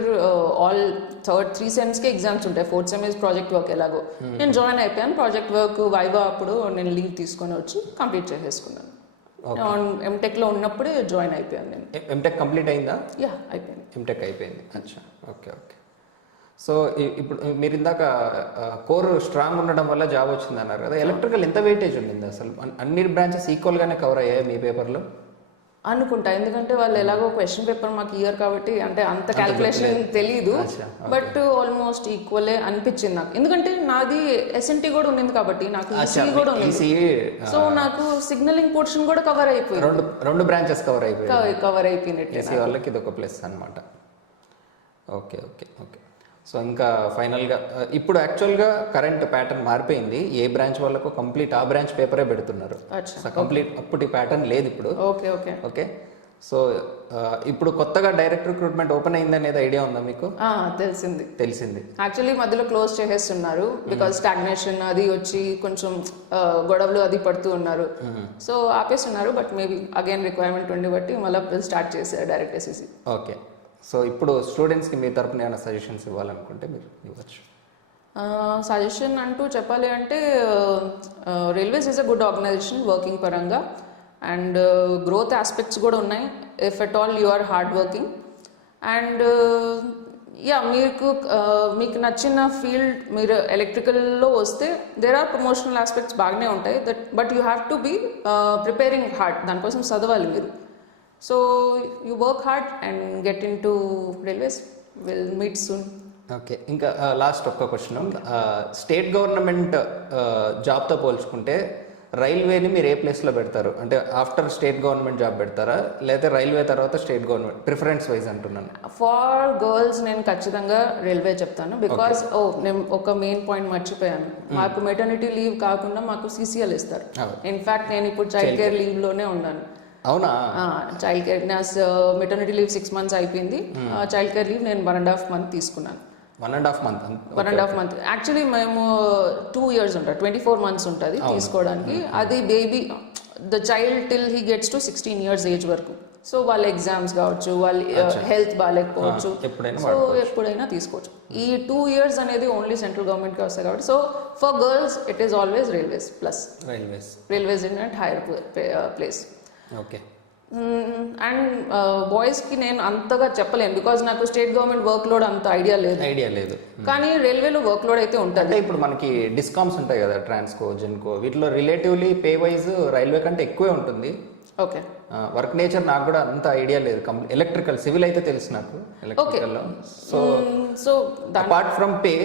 all 3 sems కి ఎగ్జామ్స్ ఉంటాయి. 4th sem is project work ఎలాగో. నేను జాయిన్ అయిపోయాను. ప్రాజెక్ట్ వర్క్ వైవా అప్పుడు నేను లీవ్ తీసుకొని వచ్చి కంప్లీట్ చేసేసుకున్నాను. ఎంటెక్ లో ఉన్నప్పుడే జాయిన్ అయిపోయాను నేను. ఎంటెక్ కంప్లీట్ అయిందా? యా, అయిపోయింది. ఎంటెక్ అయిపోయింది. అచ్చా. ఓకే. ఓకే. సో ఇప్పుడు మీరు ఇందాక కోర్ స్ట్రాంగ్ ఉండడం వల్ల జాబ్ వచ్చింది అన్నారు కదా. ఎలక్ట్రికల్ ఎంత వెయిటేజ్ ఉండింది అసలు? అన్ని బ్రాంచెస్ ఈక్వల్ గానే కవర్ అయ్యాయి మీ పేపర్లో అనుకుంటా. ఎందుకంటే వాళ్ళు ఎలాగో క్వశ్చన్ పేపర్ మాకు ఇయర్ కాబట్టి అంటే అంత క్యాలిక్యులేషన్ తెలీదు, బట్ ఆల్మోస్ట్ ఈక్వలే అనిపించింది నాకు. ఎందుకంటే నాది ఎస్ఎన్టీ కూడా ఉంది కాబట్టి నాకు ఈసీ కూడా ఉంది. సో నాకు సిగ్నలింగ్ పోర్షన్ కూడా కవర్ అయిపోయింది. రెండు బ్రాంచెస్ కవర్ అయిపోయినట్టు వాళ్ళకి ఇది ఒక ప్లస్ అన్నమాట. ఓకే. ఓకే. ఓకే. సో ఇంకా ఫైనల్గా ఇప్పుడు యాక్చువల్గా కరెంట్ ప్యాటర్న్ మారిపోయింది. ఏ బ్రాంచ్ వాళ్ళకు కంప్లీట్ ఆ బ్రాంచ్ పేపరే పెడుతున్నారు. కంప్లీట్ అప్పటి ప్యాటర్న్ లేదు ఇప్పుడు. ఓకే. ఓకే. ఓకే. సో ఇప్పుడు కొత్తగా డైరెక్ట్ రిక్రూట్మెంట్ ఓపెన్ అయింది అనేది ఐడియా ఉందా మీకు? తెలిసింది. యాక్చువల్లీ మధ్యలో క్లోజ్ చేసేస్తున్నారు బికాజ్ స్టాగ్నేషన్ అది వచ్చి కొంచెం గొడవలు అది పడుతూ ఉన్నారు. సో ఆపేస్తున్నారు. బట్ మేబీ అగైన్ రిక్వైర్మెంట్ ఉండి బట్టి మళ్ళీ స్టార్ట్ చేశారు డైరెక్ట్ ఎస్ఎస్సి. ఓకే. సో ఇప్పుడు స్టూడెంట్స్కి మీ తరపున ఏమైనా సజెషన్స్ ఇవ్వాలనుకుంటే మీరు ఇవ్వచ్చు. సజెషన్ అంటూ చెప్పాలి అంటే railways is a good organization working పరంగా, అండ్ గ్రోత్ ఆస్పెక్ట్స్ కూడా ఉన్నాయి if at all you are hard working. And yeah, మీకు నచ్చిన ఫీల్డ్ మీరు ఎలక్ట్రికల్లో వస్తే దేర్ ఆర్ ప్రమోషనల్ ఆస్పెక్ట్స్ బాగానే ఉంటాయి. But you have to be preparing hard. దానికోసం చదవాలి మీరు. So you work hard and get into railways. We'll meet soon. Okay. ఇంకా లాస్ట్ ఒక్క క్వశ్చన్. స్టేట్ గవర్నమెంట్ జాబ్తో పోల్చుకుంటే రైల్వేని మీరు ఏ ప్లేస్లో పెడతారు? అంటే ఆఫ్టర్ స్టేట్ గవర్నమెంట్ జాబ్ పెడతారా, లేదా రైల్వే తర్వాత స్టేట్ గవర్నమెంట్? ప్రిఫరెన్స్ వైజ్ అంటున్నాను. ఫర్ గర్ల్స్ నేను ఖచ్చితంగా రైల్వే చెప్తాను. బికాస్ నేను ఒక మెయిన్ పాయింట్ మర్చిపోయాను. మాకు మెటర్నిటీ లీవ్ కాకుండా మాకు CCL ఇస్తారు. ఇన్ఫాక్ట్ నేను ఇప్పుడు చైల్డ్ కేర్ లీవ్లోనే ఉన్నాను. అవునా? చైల్డ్ కేర్ నా మెటర్నిటీ లీవ్ 6 months అయిపోయింది. చైల్డ్ కేర్ లీవ్ నేను 1.5 month తీసుకున్నాను. 1.5 month. యాక్చువల్లీ మేము 2 years ఉంటుంది, 24 months ఉంటుంది తీసుకోవడానికి. అది baby the child till he gets to 16 years age వరకు. సో వాళ్ళ ఎగ్జామ్స్ కావచ్చు, వాళ్ళ హెల్త్ బాగాలేకపోవచ్చు, సో ఎప్పుడైనా తీసుకోవచ్చు. ఈ 2 years అనేది ఓన్లీ సెంట్రల్ గవర్నమెంట్కి వస్తాయి కాబట్టి. So for girls it is always railways plus railways in at higher place. Okay. And బాయ్స్కి నేను అంతగా చెప్పలేను బికాజ్ నాకు స్టేట్ గవర్నమెంట్ వర్క్ లోడ్ అంత ఐడియా లేదు. కానీ రైల్వేలో వర్క్ లోడ్ అయితే ఉంటుంది. ఇప్పుడు మనకి డిస్కౌంట్స్ ఉంటాయి కదా, ట్రాన్స్కో, జెన్కో, వీటిలో రిలేటివ్లీ పే వైజ్ రైల్వే కంటే ఎక్కువే ఉంటుంది. ఓకే. వర్క్ నేచర్ నాకు కూడా అంత ఐడియా లేదు. ఎలక్ట్రికల్, సివిల్ అయితే తెలుసు నాకు ఎలక్ట్రికల్లో. So apart from pay,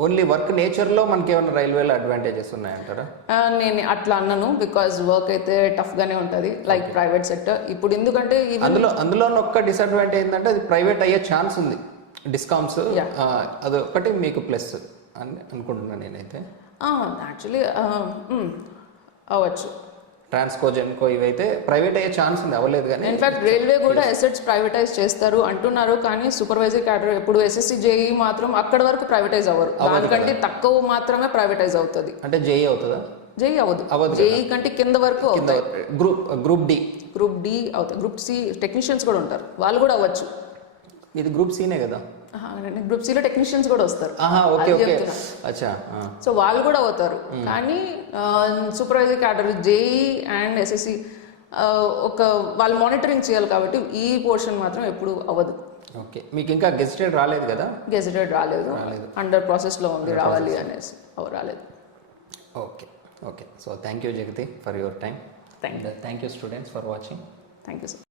only work నేచర్లో మనకి ఏమైనా రైల్వేలో అడ్వాంటేజెస్ ఉన్నాయంటారా? నేను అట్లా అన్నాను బికాజ్ వర్క్ అయితే టఫ్గానే ఉంటుంది లైక్ ప్రైవేట్ సెక్టర్. ఇప్పుడు ఎందుకంటే అందులో ఒక్క డిసడ్వాంటేజ్ ఏంటంటే అది ప్రైవేట్ అయ్యే ఛాన్స్ ఉంది, డిస్కౌంట్స్. అది ఒకటి మీకు ప్లస్ అని అనుకుంటున్నాను నేనైతే. యాక్చువల్లీ అవ్వచ్చు. ట్రాన్స్కో, జెన్కో ఇవైతే ప్రైవేట్ అయ్యే ఛాన్స్ ఉంది, అవ్వలేదు. కానీ ఇన్ఫాక్ట్ రైల్వే కూడా అసెట్స్ ప్రైవేటైజ్ చేస్తారు అంటున్నారు, కానీ సూపర్వైజర్ క్యాడర్ ఎప్పుడు SSC JEE మాత్రం అక్కడ వరకు ప్రైవేటైజ్ అవ్వరు. దానికంటే తక్కువ మాత్రమే ప్రైవేటైజ్ అవుతుంది. అంటే JEE అవుతుందా? JEE అవ్వదు. JEE కంటే కింద వరకు గ్రూప్ D అవుతాయి. గ్రూప్ C టెక్నీషియన్స్ కూడా ఉంటారు, వాళ్ళు కూడా అవ్వచ్చు. ఇది గ్రూప్ సీనే కదా? గ్రూప్ సిలో టెక్నీషియన్స్ కూడా వస్తారు. ఓకే ఓకే, అచ్చా. సో వాళ్ళు కూడా అవుతారు. కానీ supervisor cadre JEE and SSC ఒక వాళ్ళు మానిటరింగ్ చేయాలి కాబట్టి ఈ పోర్షన్ మాత్రం ఎప్పుడు అవ్వదు. ఓకే, మీకు ఇంకా గెజిటెడ్ రాలేదు కదా? గెజిటెడ్ రాలేదు, అండర్ ప్రాసెస్లో ఉంది, రావాలి అనేసి రాలేదు. Okay okay, so thank you Jagathi for your time. Thank you. Thank you students for watching. Thank you sir.